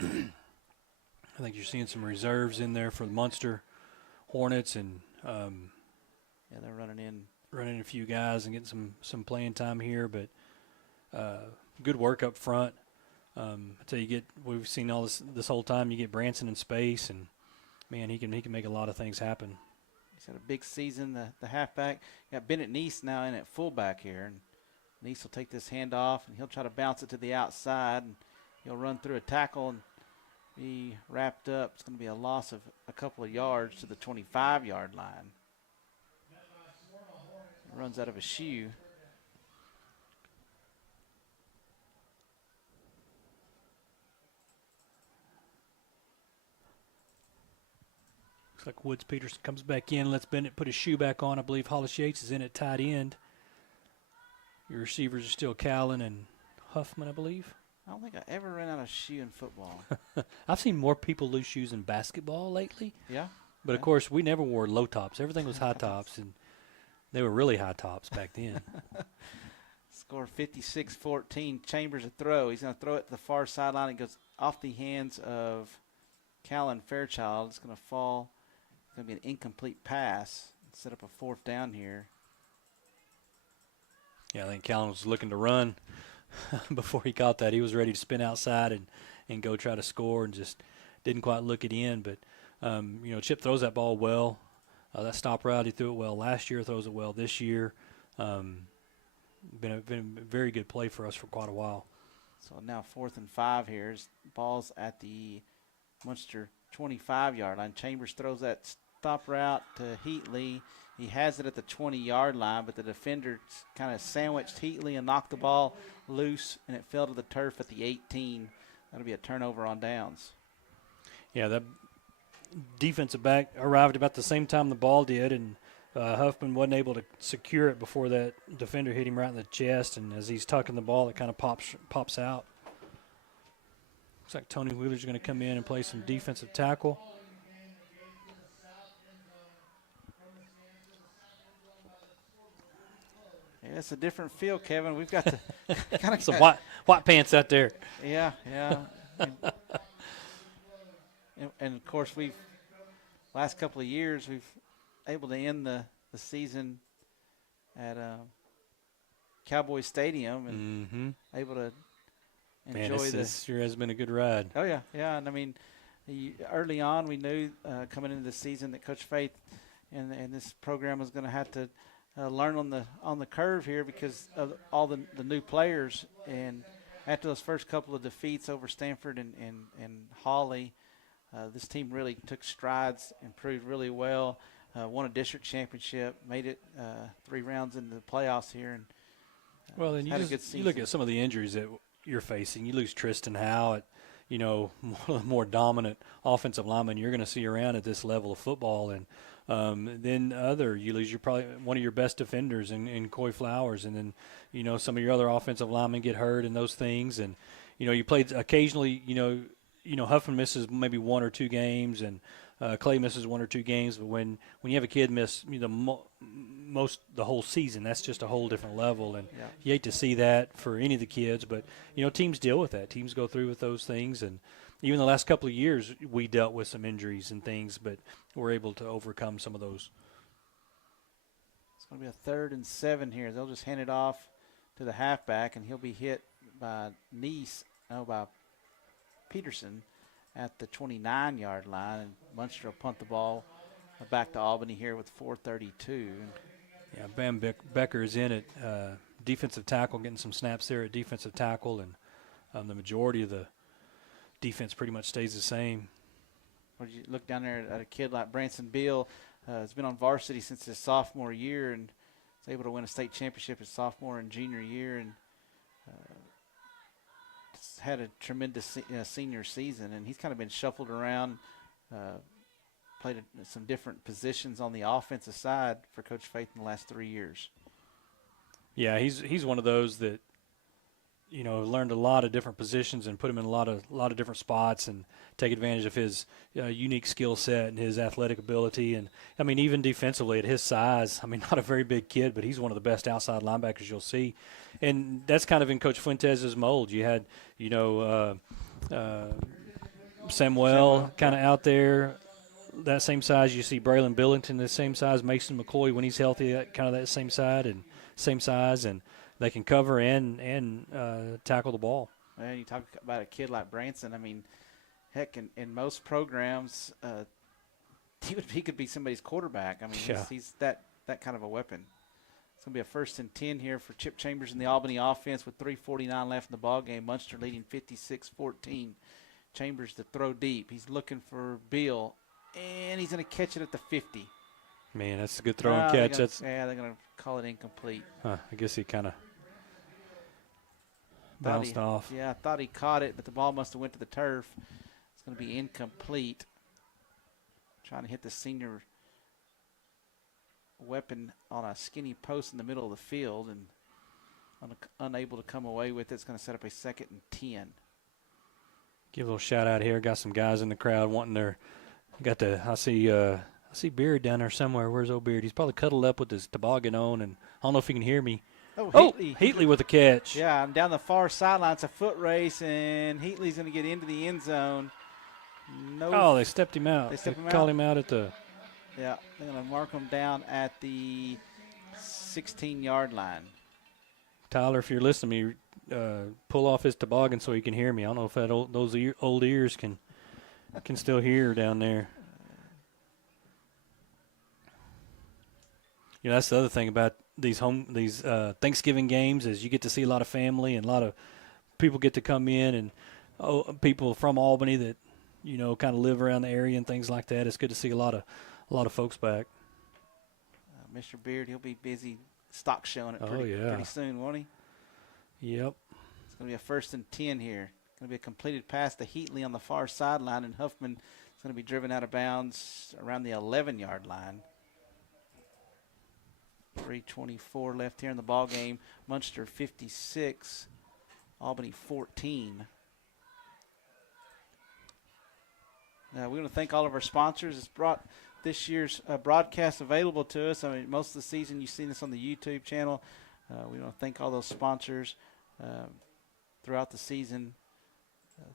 I think you're seeing some reserves in there for the Muenster Hornets, and yeah, they're running a few guys and getting some playing time here, but good work up front. I tell you, we've seen all this whole time. You get Branson in space, and man, he can make a lot of things happen. He's had a big season. The halfback got Bennett Neese now in at fullback here, and Neese will take this handoff, and he'll try to bounce it to the outside, and he'll run through a tackle and be wrapped up. It's going to be a loss of a couple of yards to the 25-yard line. Runs out of a shoe. Looks like Woods Peterson comes back in, lets Bennett put his shoe back on. I believe Hollis Yates is in at tight end. Your receivers are still Callan and Huffman, I believe. I don't think I ever ran out of shoe in football. I've seen more people lose shoes in basketball lately. Yeah. But, of course, we never wore low tops. Everything was high tops, and they were really high tops back then. Score 56-14. Chambers a throw. He's going to throw it to the far sideline. It goes off the hands of Callan Fairchild. It's going to fall. It's going to be an incomplete pass. Set up a 4th down here. Yeah, I think Callan was looking to run before he caught that. He was ready to spin outside and go try to score, and just didn't quite look it in. But, Chip throws that ball well. That stop route, he threw it well last year, throws it well this year. Been a very good play for us for quite a while. So now 4th and 5 here. Ball's at the Muenster 25-yard line. Chambers throws that stop route to Heatley. He has it at the 20-yard line, but the defender kind of sandwiched Heatley and knocked the ball loose, and it fell to the turf at the 18. That'll be a turnover on downs. Yeah, that defensive back arrived about the same time the ball did, and Huffman wasn't able to secure it before that defender hit him right in the chest, and as he's tucking the ball, it kind of pops out. Looks like Tony Wheeler's going to come in and play some defensive tackle. Yeah, it's a different feel, Kevin. We've got to kind of some white pants out there. Yeah. And of course, last couple of years, we've able to end the season at Cowboy Stadium and able to enjoy this sure has been a good ride. Oh, yeah. And I mean, early on, we knew coming into the season that Coach Faith and this program was going to have to learn on the curve here because of all the new players. And after those first couple of defeats over Stanford and Hawley, this team really took strides, improved really well, won a district championship, made it 3 rounds into the playoffs here, and then had a good season. You look at some of the injuries that you're facing. You lose Tristan Howe, one of the more dominant offensive linemen you're going to see around at this level of football, and then you lose probably one of your best defenders in Coy Flowers, and then some of your other offensive linemen get hurt and those things, and you played occasionally. Huffman misses maybe 1 or 2 games, and Clay misses 1 or 2 games. But when you have a kid miss the whole season, that's just a whole different level. And you hate to see that for any of the kids. But teams deal with that. Teams go through with those things. And even the last couple of years, we dealt with some injuries and things, but we're able to overcome some of those. going to be a 3rd and 7 here. They'll just hand it off to the halfback, and he'll be hit by by Peterson at the 29-yard line. And Muenster will punt the ball back to Albany here with 4:32. Yeah, Bam Becker is in at defensive tackle, getting some snaps there at defensive tackle, and the majority of the defense pretty much stays the same. Or you look down there at a kid like Branson Beal, has been on varsity since his sophomore year and is able to win a state championship his sophomore and junior year, and had a tremendous senior season. And he's kind of been shuffled around, played some different positions on the offensive side for Coach Faith in the last 3 years. Yeah, he's one of those that, learned a lot of different positions and put him in a lot of different spots and take advantage of his unique skill set and his athletic ability. And, even defensively at his size, not a very big kid, but he's one of the best outside linebackers you'll see. And that's kind of in Coach Fuentes' mold. You had, Samuel kind of out there, that same size. You see Braylon Billington the same size, Mason McCoy when he's healthy, that same size, and they can cover and tackle the ball. Well, you talk about a kid like Branson. Heck, in most programs, he could be somebody's quarterback. He's that kind of a weapon. It's going to be a 1st and 10 here for Chip Chambers in the Albany offense with 3:49 left in the ball game. Muenster leading 56-14. Chambers to throw deep. He's looking for Beal, and he's going to catch it at the 50. Man, that's a good throw and catch. They're going to call it incomplete. I guess he kind of bounced off. Yeah, I thought he caught it, but the ball must have went to the turf. It's going to be incomplete. Trying to hit the senior weapon on a skinny post in the middle of the field and unable to come away with it. It's going to set up a 2nd and 10. Give a little shout out here. Got some guys in the crowd wanting their – I see Beard down there somewhere. Where's old Beard? He's probably cuddled up with his toboggan on, and I don't know if he can hear me. Heatley with a catch. Yeah, I'm down the far sideline. It's a foot race, and Heatley's going to get into the end zone. They stepped him out. They called him out at the – yeah, they're going to mark him down at the 16-yard line. Tyler, if you're listening to me, pull off his toboggan so he can hear me. I don't know if those old ears can still hear down there. That's the other thing about these Thanksgiving games is you get to see a lot of family and a lot of people get to come in and people from Albany that kind of live around the area and things like that. It's good to see a lot of folks back. Mr. Beard, he'll be busy stock showing it pretty soon, won't he? Yep. It's going to be a 1st and 10 here. Going to be a completed pass to Heatley on the far sideline, and Huffman is going to be driven out of bounds around the 11-yard line. 3:24 left here in the ball game. Muenster 56, Albany 14. Now we want to thank all of our sponsors. It's brought this year's broadcast available to us. Most of the season you've seen this on the YouTube channel. We want to thank all those sponsors throughout the season.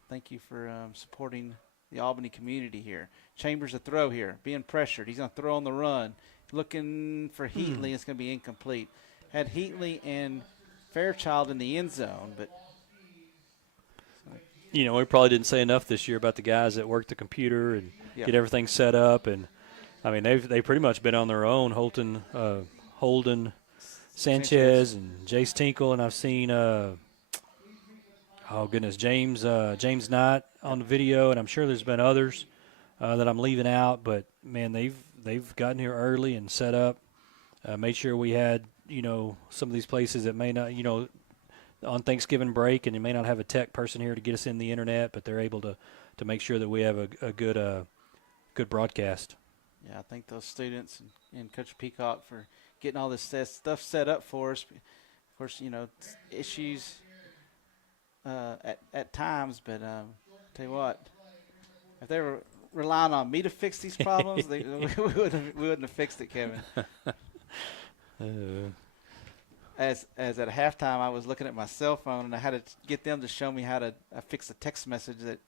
Thank you for supporting the Albany community here. Chambers a throw here, being pressured. He's going to throw on the run. Looking for Heatley. It's going to be incomplete. Had Heatley and Fairchild in the end zone, but we probably didn't say enough this year about the guys that work the computer and get everything set up. And they've pretty much been on their own. Holden, Sanchez, and Jace Tinkle, and I've seen James Knight on the video, and I'm sure there's been others that I'm leaving out. But man, they've gotten here early and set up, made sure we had, some of these places that may not, on Thanksgiving break, and you may not have a tech person here to get us in the internet, but they're able to make sure that we have a good broadcast. Yeah, I thank those students and Coach Peacock for getting all this stuff set up for us. Of course, issues at times, but tell you what, if they were relying on me to fix these problems, we wouldn't have fixed it, Kevin. As at halftime, I was looking at my cell phone, and I had to get them to show me how to fix a text message that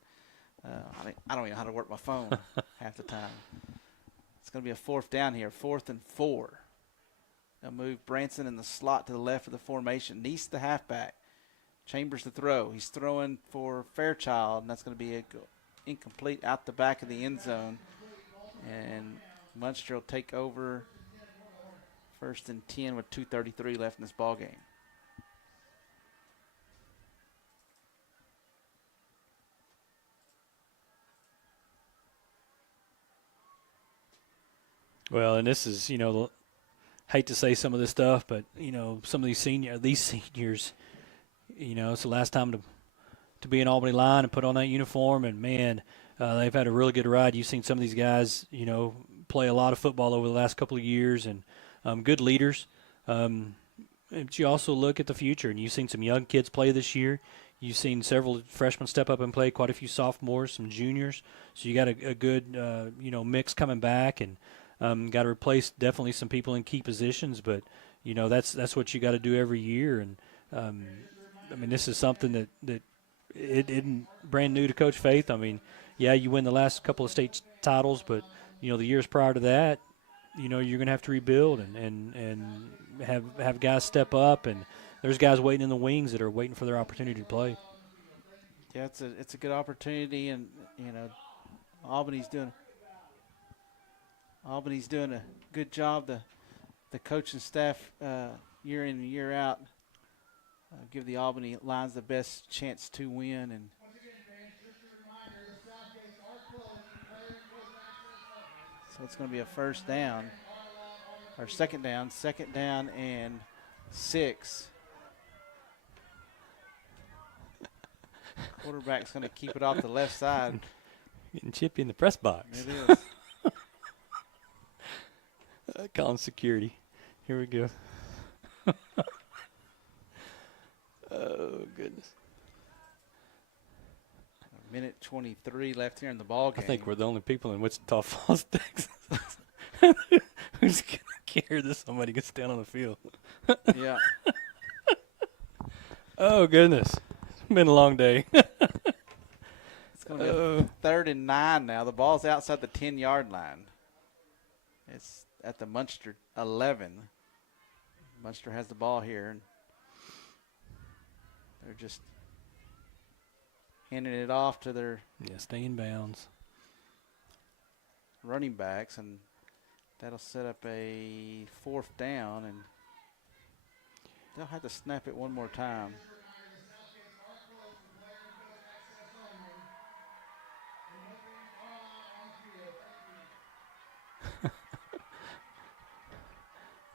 I don't even know how to work my phone half the time. It's going to be a 4th down here, 4th and 4. They'll move Branson in the slot to the left of the formation. Neese the halfback. Chambers the throw. He's throwing for Fairchild, and that's going to be incomplete out the back of the end zone. And Muenster will take over 1st and 10 with 2:33 left in this ball game. Well, and this is, hate to say some of this stuff, but, some of these seniors, it's the last time to be in Albany line and put on that uniform. And, man, they've had a really good ride. You've seen some of these guys, play a lot of football over the last couple of years, and good leaders. But you also look at the future, and you've seen some young kids play this year. You've seen several freshmen step up and play, quite a few sophomores, some juniors. So you got a good, mix coming back, and got to replace definitely some people in key positions. But, that's what you got to do every year. And, this is something that it isn't brand new to Coach Faith. Yeah, you win the last couple of state titles, but, the years prior to that, you're going to have to rebuild and have guys step up, and there's guys waiting in the wings that are waiting for their opportunity to play. Yeah, it's a good opportunity, and Albany's doing a good job. The coaching staff year in and year out give the Albany Lions the best chance to win. And so it's going to be a first down, or second down and 6. Quarterback's going to keep it off the left side. Getting chippy in the press box. It is. Calling security. Here we go. Oh, goodness. A minute 23 left here in the ball game. I think we're the only people in Wichita Falls, Texas, who's going to care that somebody gets down on the field. Yeah. Oh, goodness. It's been a long day. It's going to be 3rd and 9 now. The ball's outside the 10-yard line. It's at the Muenster 11. Muenster has the ball here, and they're just handing it off to their stay in bounds running backs, and that'll set up a 4th down, and they'll have to snap it one more time.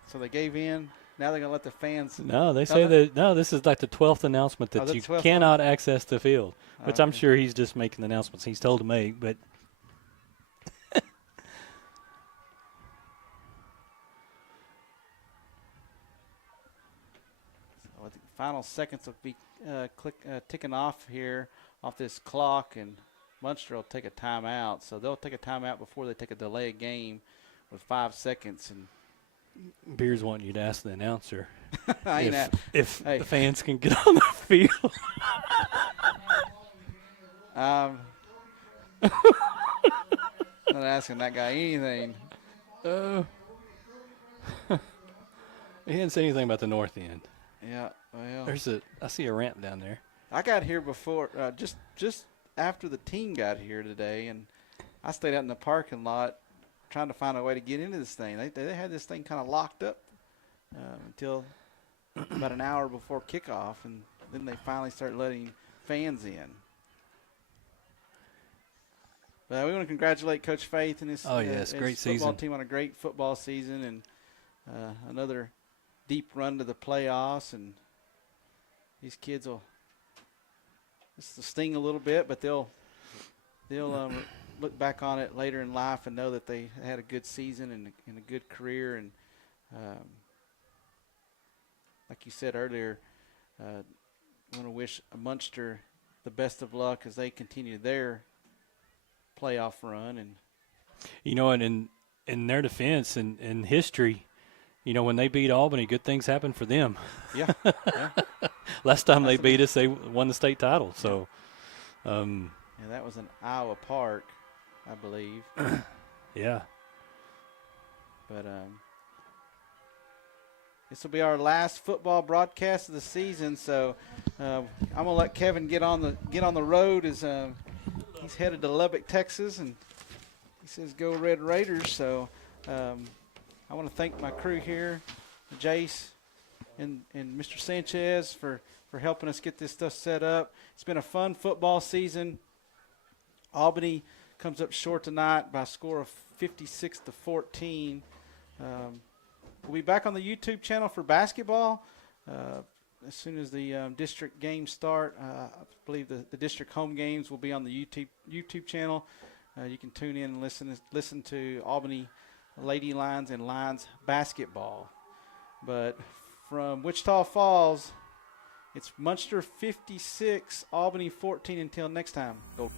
So they gave in. Now they're going to let the fans. No, they say that, no, this is like the 12th announcement that you cannot access the field, which I'm sure he's just making the announcements he's told to make. But so the final seconds will be ticking off here off this clock, and Muenster will take a timeout. So they'll take a timeout before they take a delay of game with 5 seconds. And Beers wanting you to ask the announcer if hey. the fans can get on the field. Not asking that guy anything. He didn't say anything about the north end. Yeah, well. I see a ramp down there. I got here before, just after the team got here today, and I stayed out in the parking lot trying to find a way to get into this thing. They had this thing kind of locked up until about an hour before kickoff, and then they finally started letting fans in. But we want to congratulate Coach Faith and his, great football season. team on a great football season, and another deep run to the playoffs. And these kids will sting a little bit, but they'll look back on it later in life and know that they had a good season and a good career. And like you said earlier, I want to wish Muenster the best of luck as they continue their playoff run. And and in their defense and in history, when they beat Albany, good things happen for them. Yeah. Last time they beat us, they won the state title. So, that was in Iowa Park, I believe. Yeah. But this will be our last football broadcast of the season. So I'm gonna let Kevin get on the road as he's headed to Lubbock, Texas, and he says go Red Raiders. So I want to thank my crew here, Jace and Mr. Sanchez for helping us get this stuff set up. It's been a fun football season. Albany comes up short tonight by a score of 56-14. We'll be back on the YouTube channel for basketball as soon as the district games start. I believe the district home games will be on the YouTube channel. You can tune in and listen to Albany Lady Lions and Lions basketball. But from Wichita Falls, it's Muenster 56, Albany 14. Until next time, go.